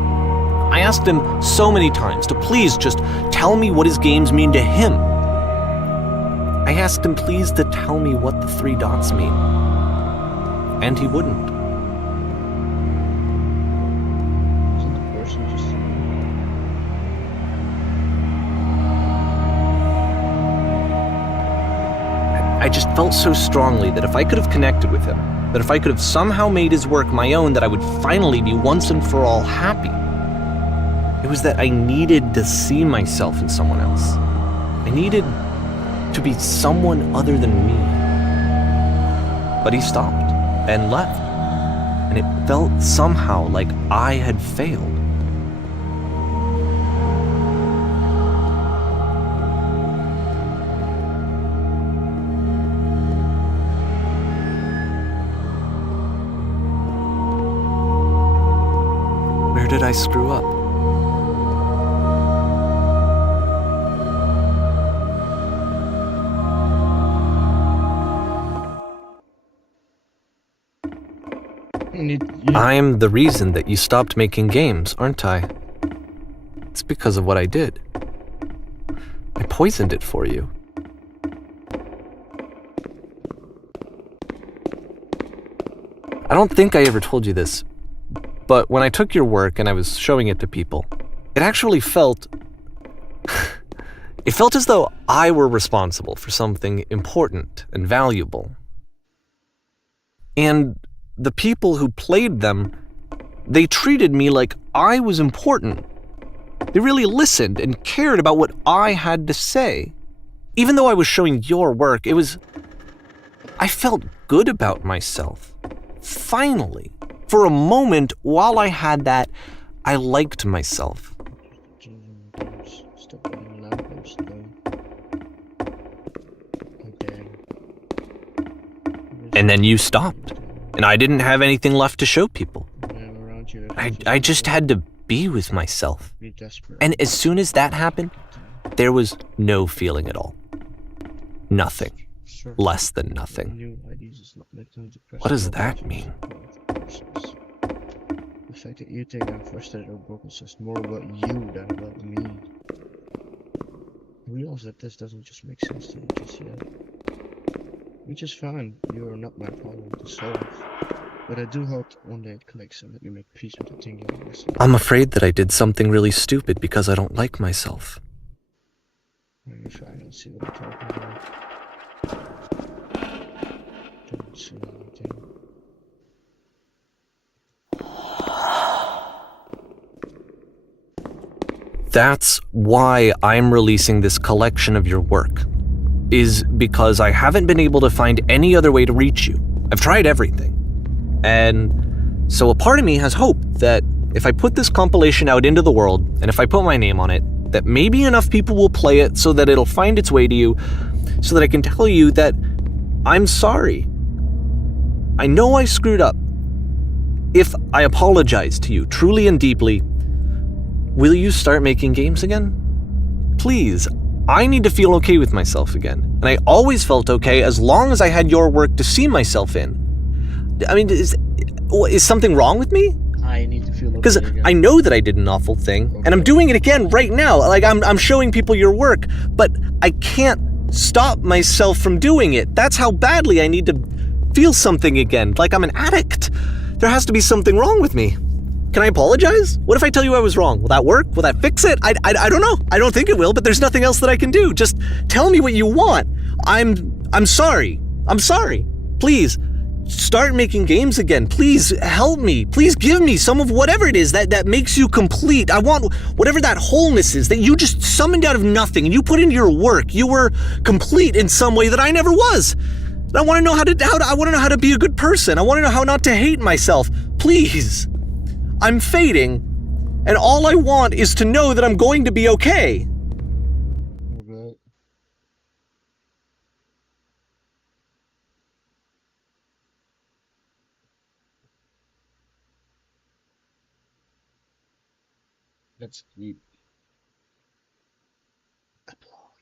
I asked him so many times to please just tell me what his games mean to him. I asked him please to tell me what the 3 dots mean. And he wouldn't. Isn't the person just... I just felt so strongly that if I could have connected with him, that if I could have somehow made his work my own, that I would finally be once and for all happy. It was that I needed to see myself in someone else. I needed to be someone other than me. But he stopped and left, and it felt somehow like I had failed. Where did I screw up? I'm the reason that you stopped making games, aren't I? It's because of what I did. I poisoned it for you. I don't think I ever told you this, but when I took your work and I was showing it to people, it actually felt... it felt as though I were responsible for something important and valuable. And the people who played them, they treated me like I was important. They really listened and cared about what I had to say. Even though I was showing your work, I felt good about myself. Finally. For a moment, while I had that, I liked myself. And then you stopped, and I didn't have anything left to show people. I just had to be with myself. And as soon as that happened, there was no feeling at all. Nothing. Less than nothing. What does that mean? The fact that you think I'm frustrated or broken says more about you than about me. I realize that this doesn't just make sense to you just yet. Which is fine, you are not my problem to solve. But I do hope that one day it clicks and let me make peace with the thing you understand. I'm afraid that I did something really stupid because I don't like myself. If I don't see what I'm talking about. Don't see anything. That's why I'm releasing this collection of your work, is because I haven't been able to find any other way to reach you. I've tried everything. And so a part of me has hope that if I put this compilation out into the world, and if I put my name on it, that maybe enough people will play it so that it'll find its way to you, so that I can tell you that I'm sorry. I know I screwed up. If I apologize to you truly and deeply, will you start making games again? Please, I need to feel okay with myself again. And I always felt okay as long as I had your work to see myself in. I mean, is something wrong with me? I need to feel okay Because again. I know that I did an awful thing, and I'm doing it again right now. Like, I'm showing people your work, but I can't stop myself from doing it. That's how badly I need to feel something again, like I'm an addict. There has to be something wrong with me. Can I apologize? What if I tell you I was wrong? Will that work? Will that fix it? I don't know. I don't think it will, but there's nothing else that I can do. Just tell me what you want. I'm sorry. I'm sorry. Please, start making games again. Please help me. Please give me some of whatever it is that makes you complete. I want whatever that wholeness is that you just summoned out of nothing and you put into your work. You were complete in some way that I never was. And I want to know I want to know how to be a good person. I want to know how not to hate myself. Please. I'm fading, and all I want is to know that I'm going to be okay. Alright. Let's eat a block.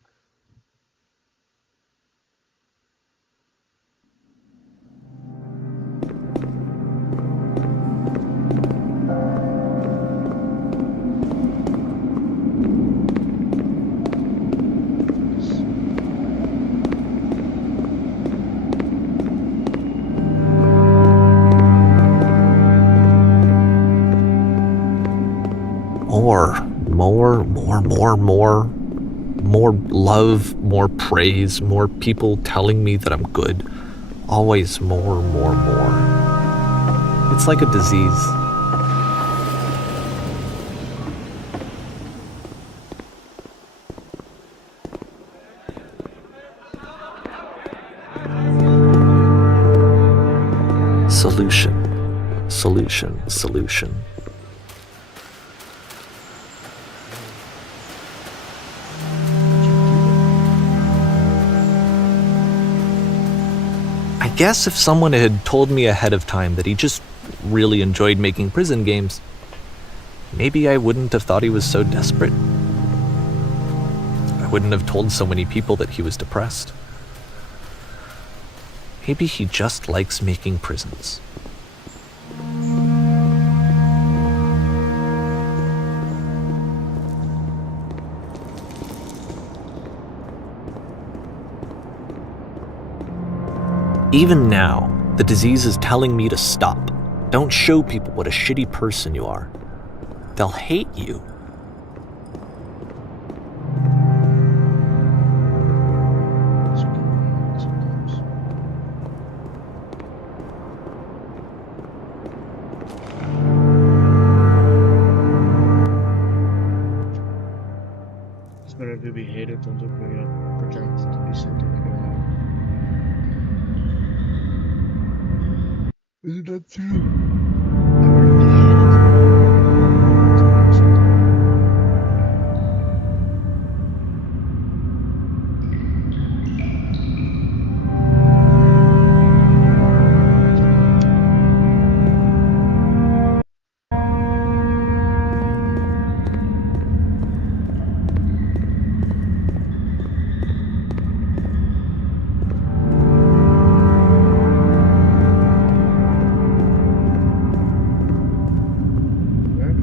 Yes. More love, more praise, more people telling me that I'm good. Always more. It's like a disease. Solution. How'd you do that? I guess if someone had told me ahead of time that he just really enjoyed making prison games, maybe I wouldn't have thought he was so desperate. I wouldn't have told so many people that he was depressed. Maybe he just likes making prisons. Even now, the disease is telling me to stop. Don't show people what a shitty person you are. They'll hate you. It's okay. Sometimes. It's better to be hated than to pretend to be something that you're not. Isn't that true? I'd rather be hated to be something. Where?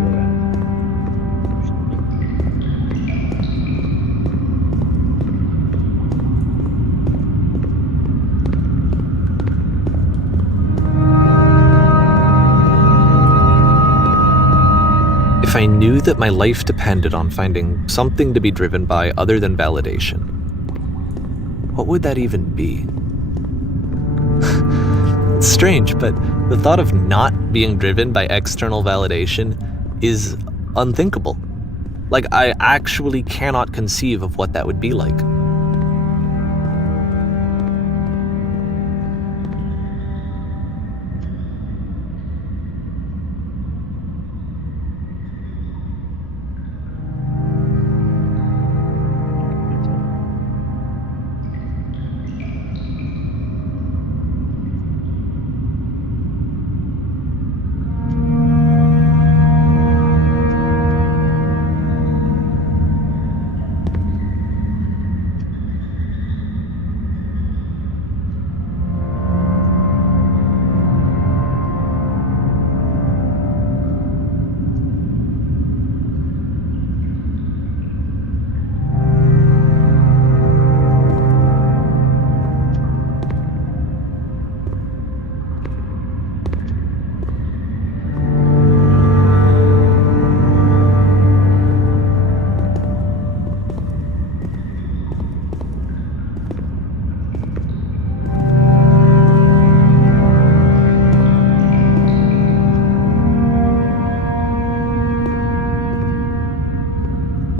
Where? There's nothing. If I knew that my life depended on finding something to be driven by other than validation, what would that even be? It's strange, but the thought of not being driven by external validation is unthinkable. Like, I actually cannot conceive of what that would be like. Good time.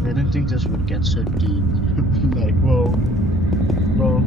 I didn't think this would get so deep. Like, whoa. Bro,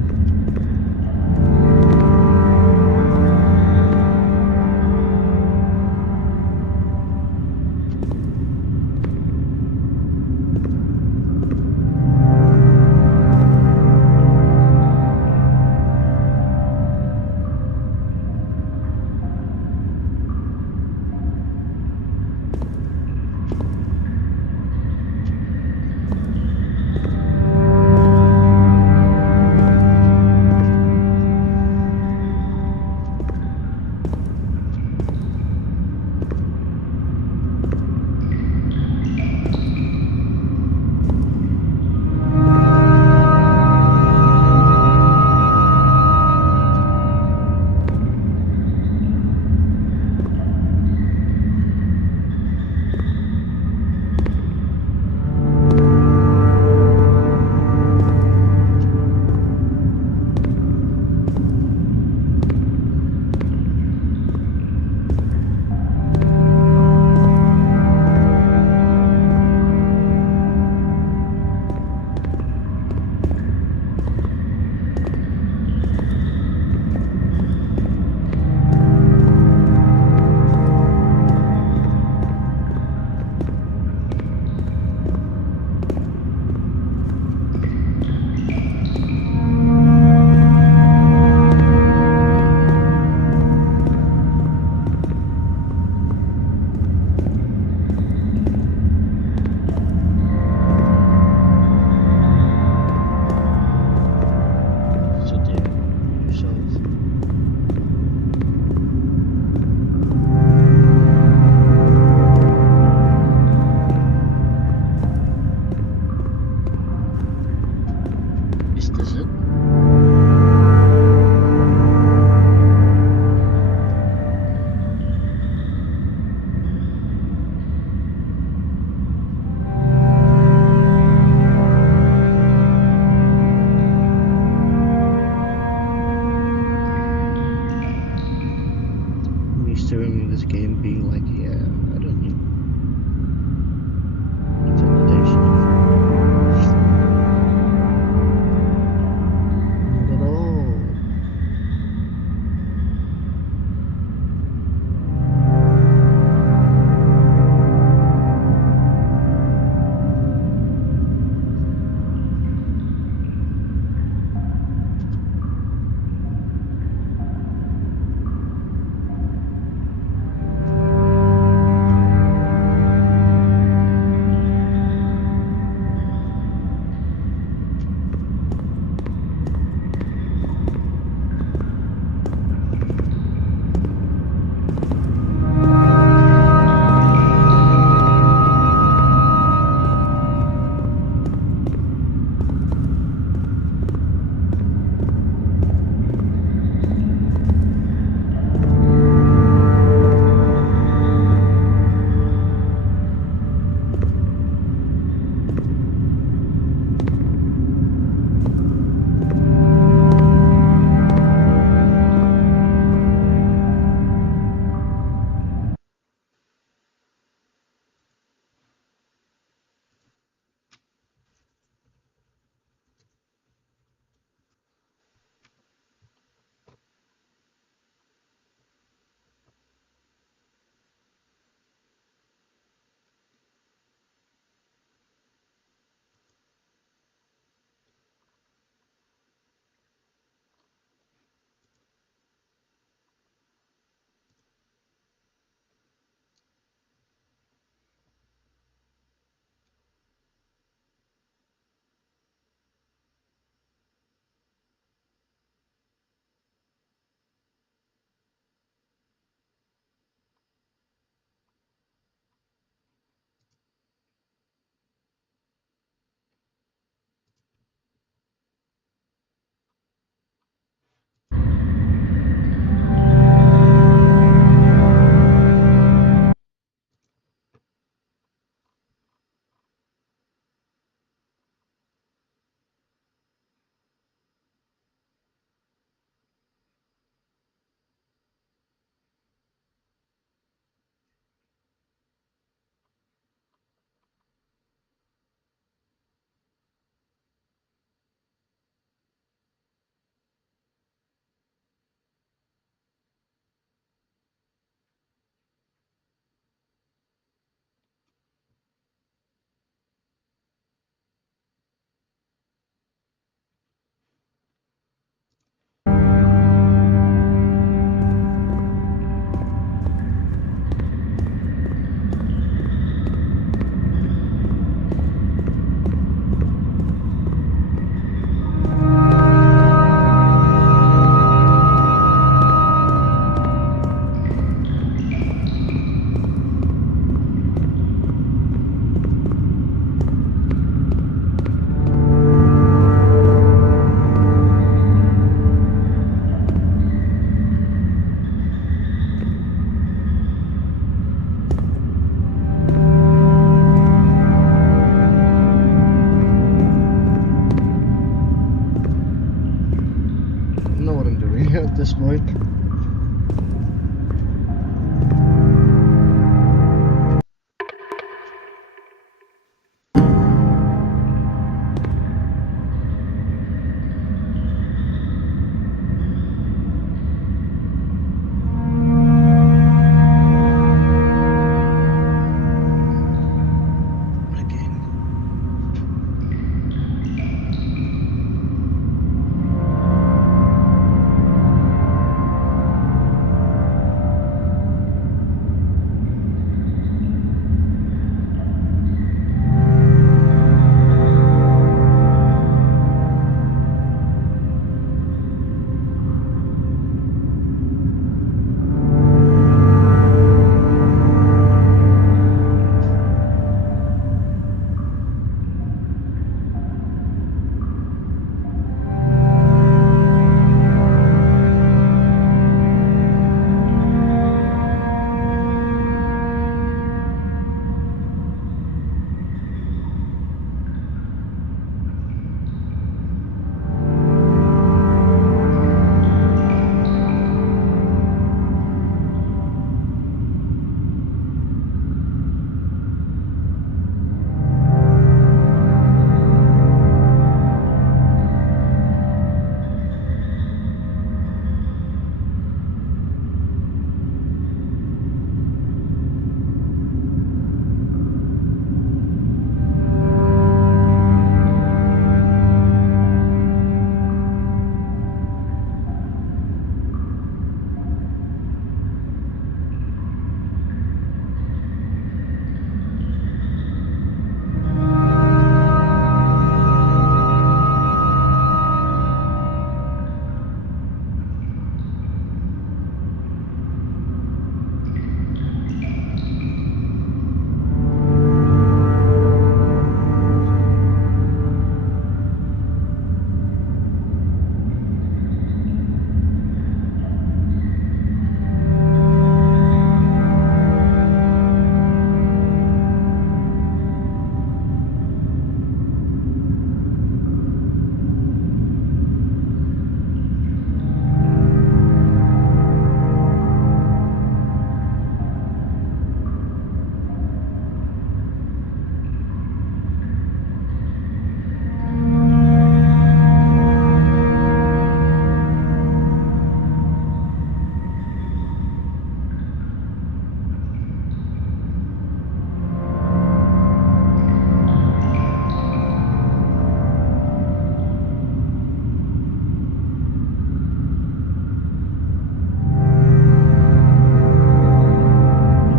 this point. What a game.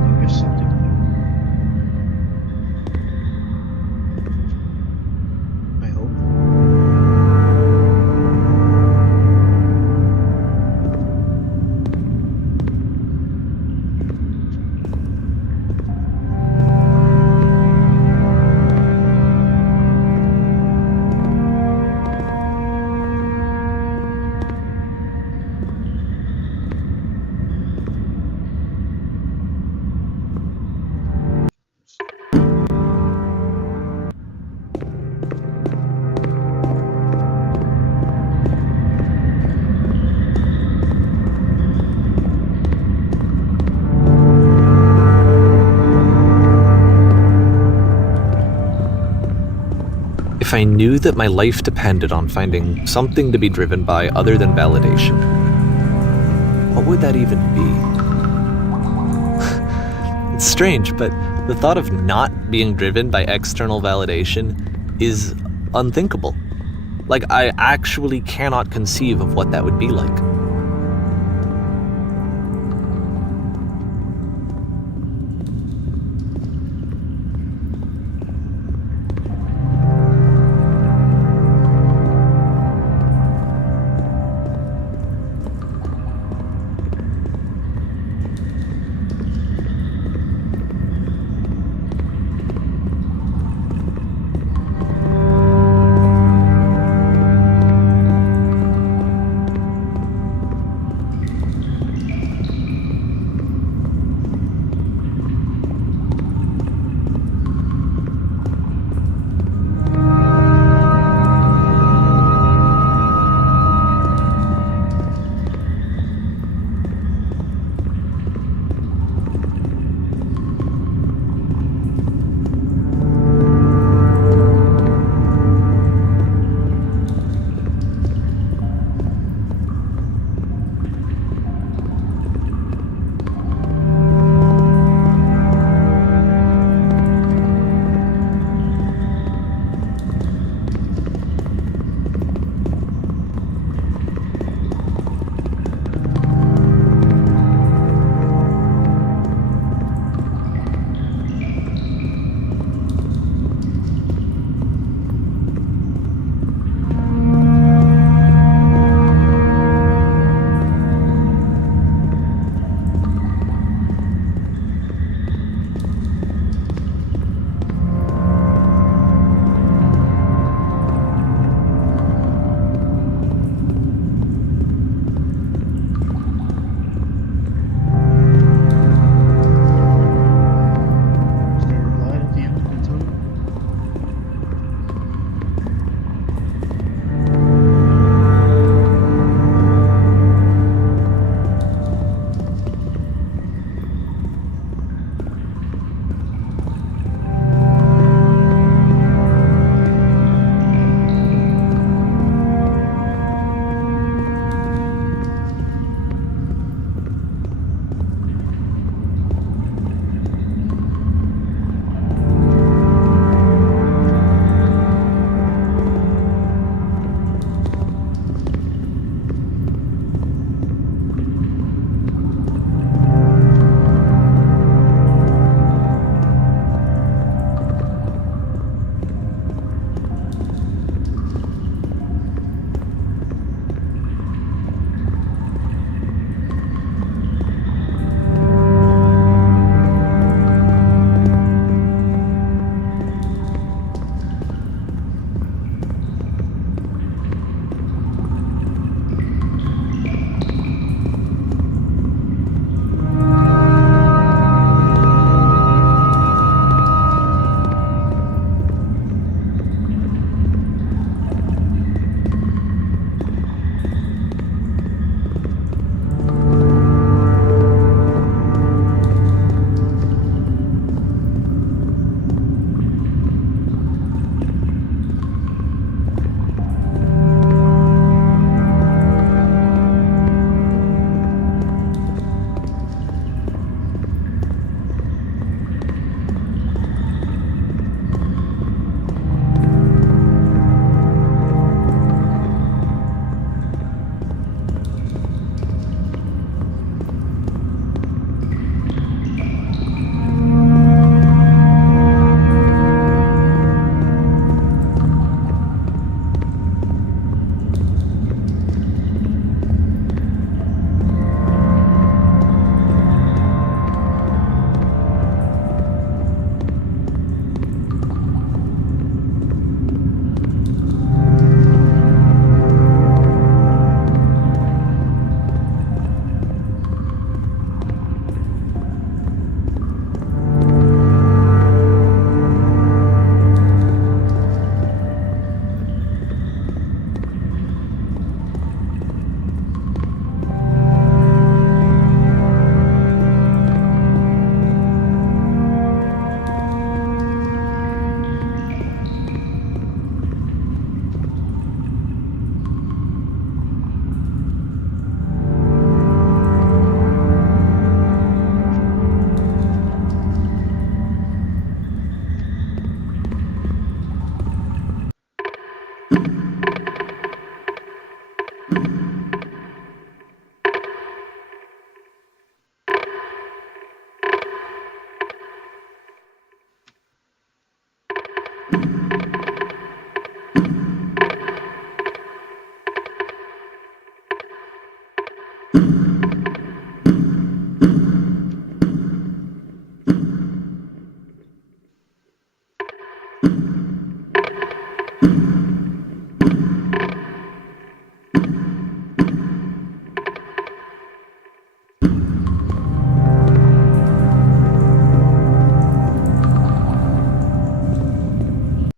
Maybe there's something new. I hope. If I knew that my life depended on finding something to be driven by other than validation, what would that even be? It's strange, but the thought of not being driven by external validation is unthinkable. Like, I actually cannot conceive of what that would be like.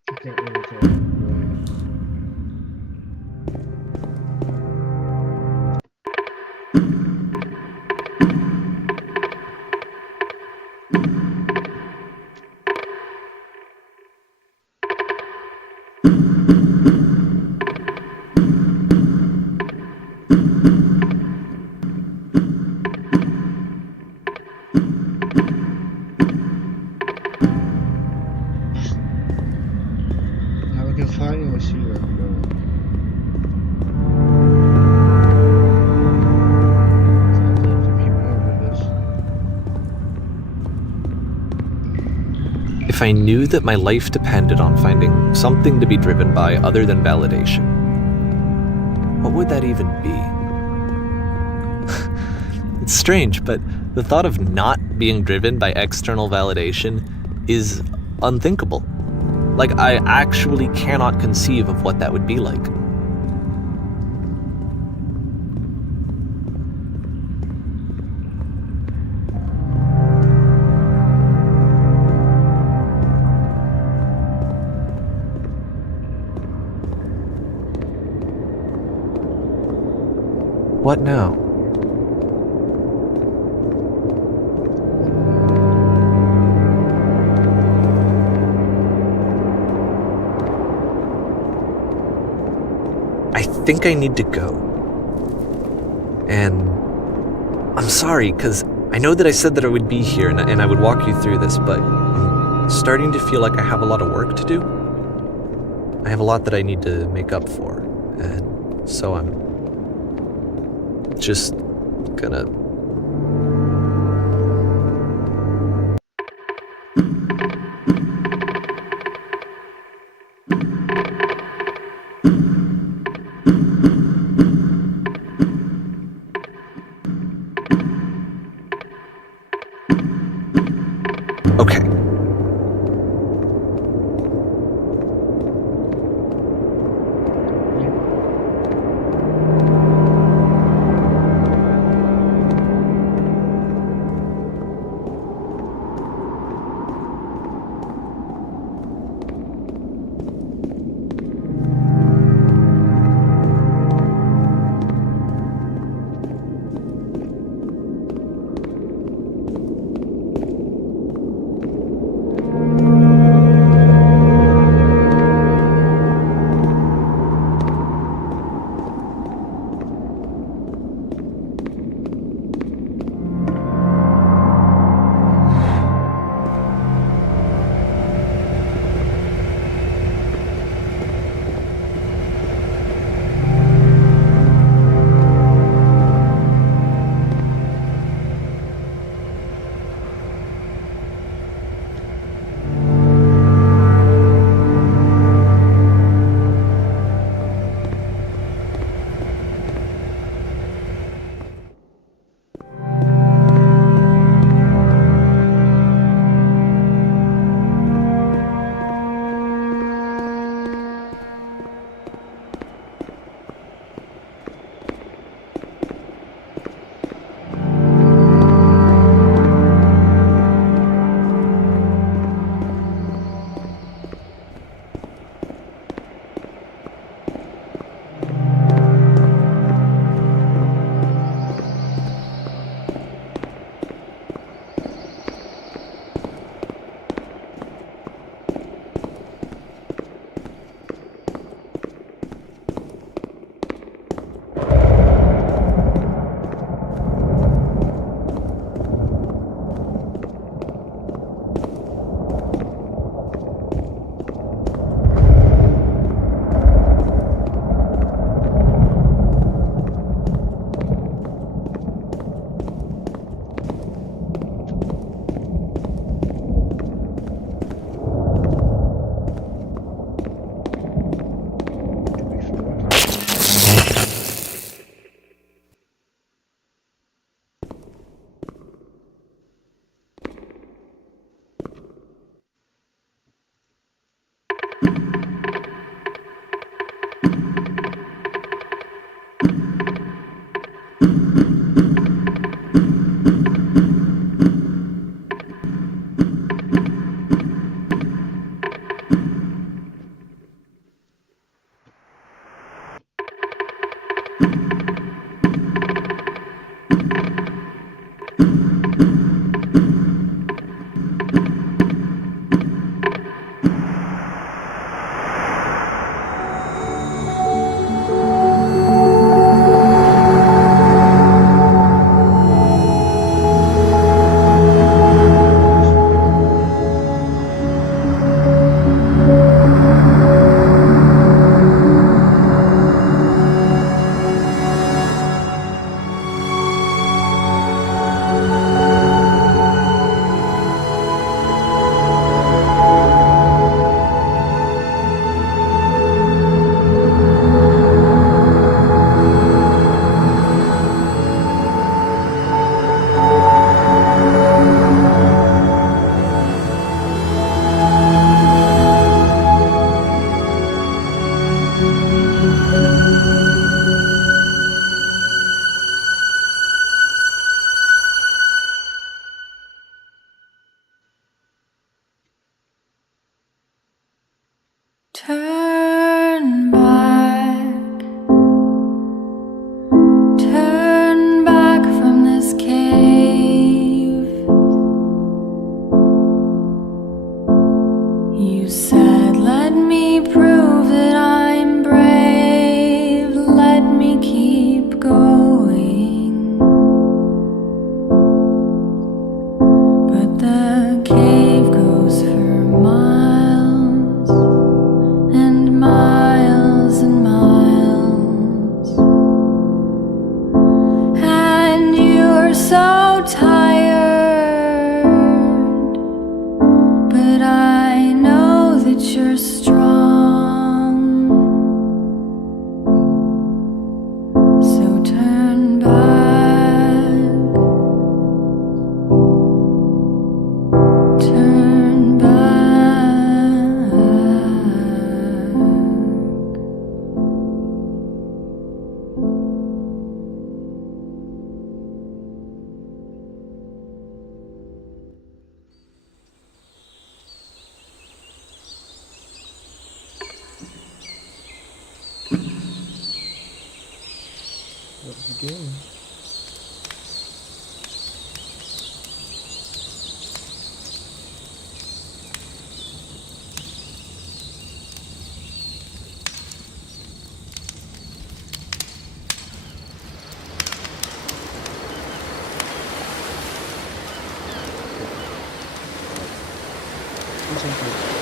I can't really tell. Where. Now I can finally see where I'm going. Thought they have to be more to this. If I knew that my life depended on finding something to be driven by other than validation, what would that even be? It's strange, but the thought of not being driven by external validation is unthinkable. Like, I actually cannot conceive of what that would be like. What now? I think I need to go. And I'm sorry, because I know that I said that I would be here and I would walk you through this, but I'm starting to feel like I have a lot of work to do. I have a lot that I need to make up for, and so I'm just gonna... Okay. Turn back, turn back from this cave. You said, let me prove that I'm brave, let me keep going. But the cave goes for miles and miles and miles, and you're so tired, but I know that you're strong, so turn back, turn back. What is he doing? Do something.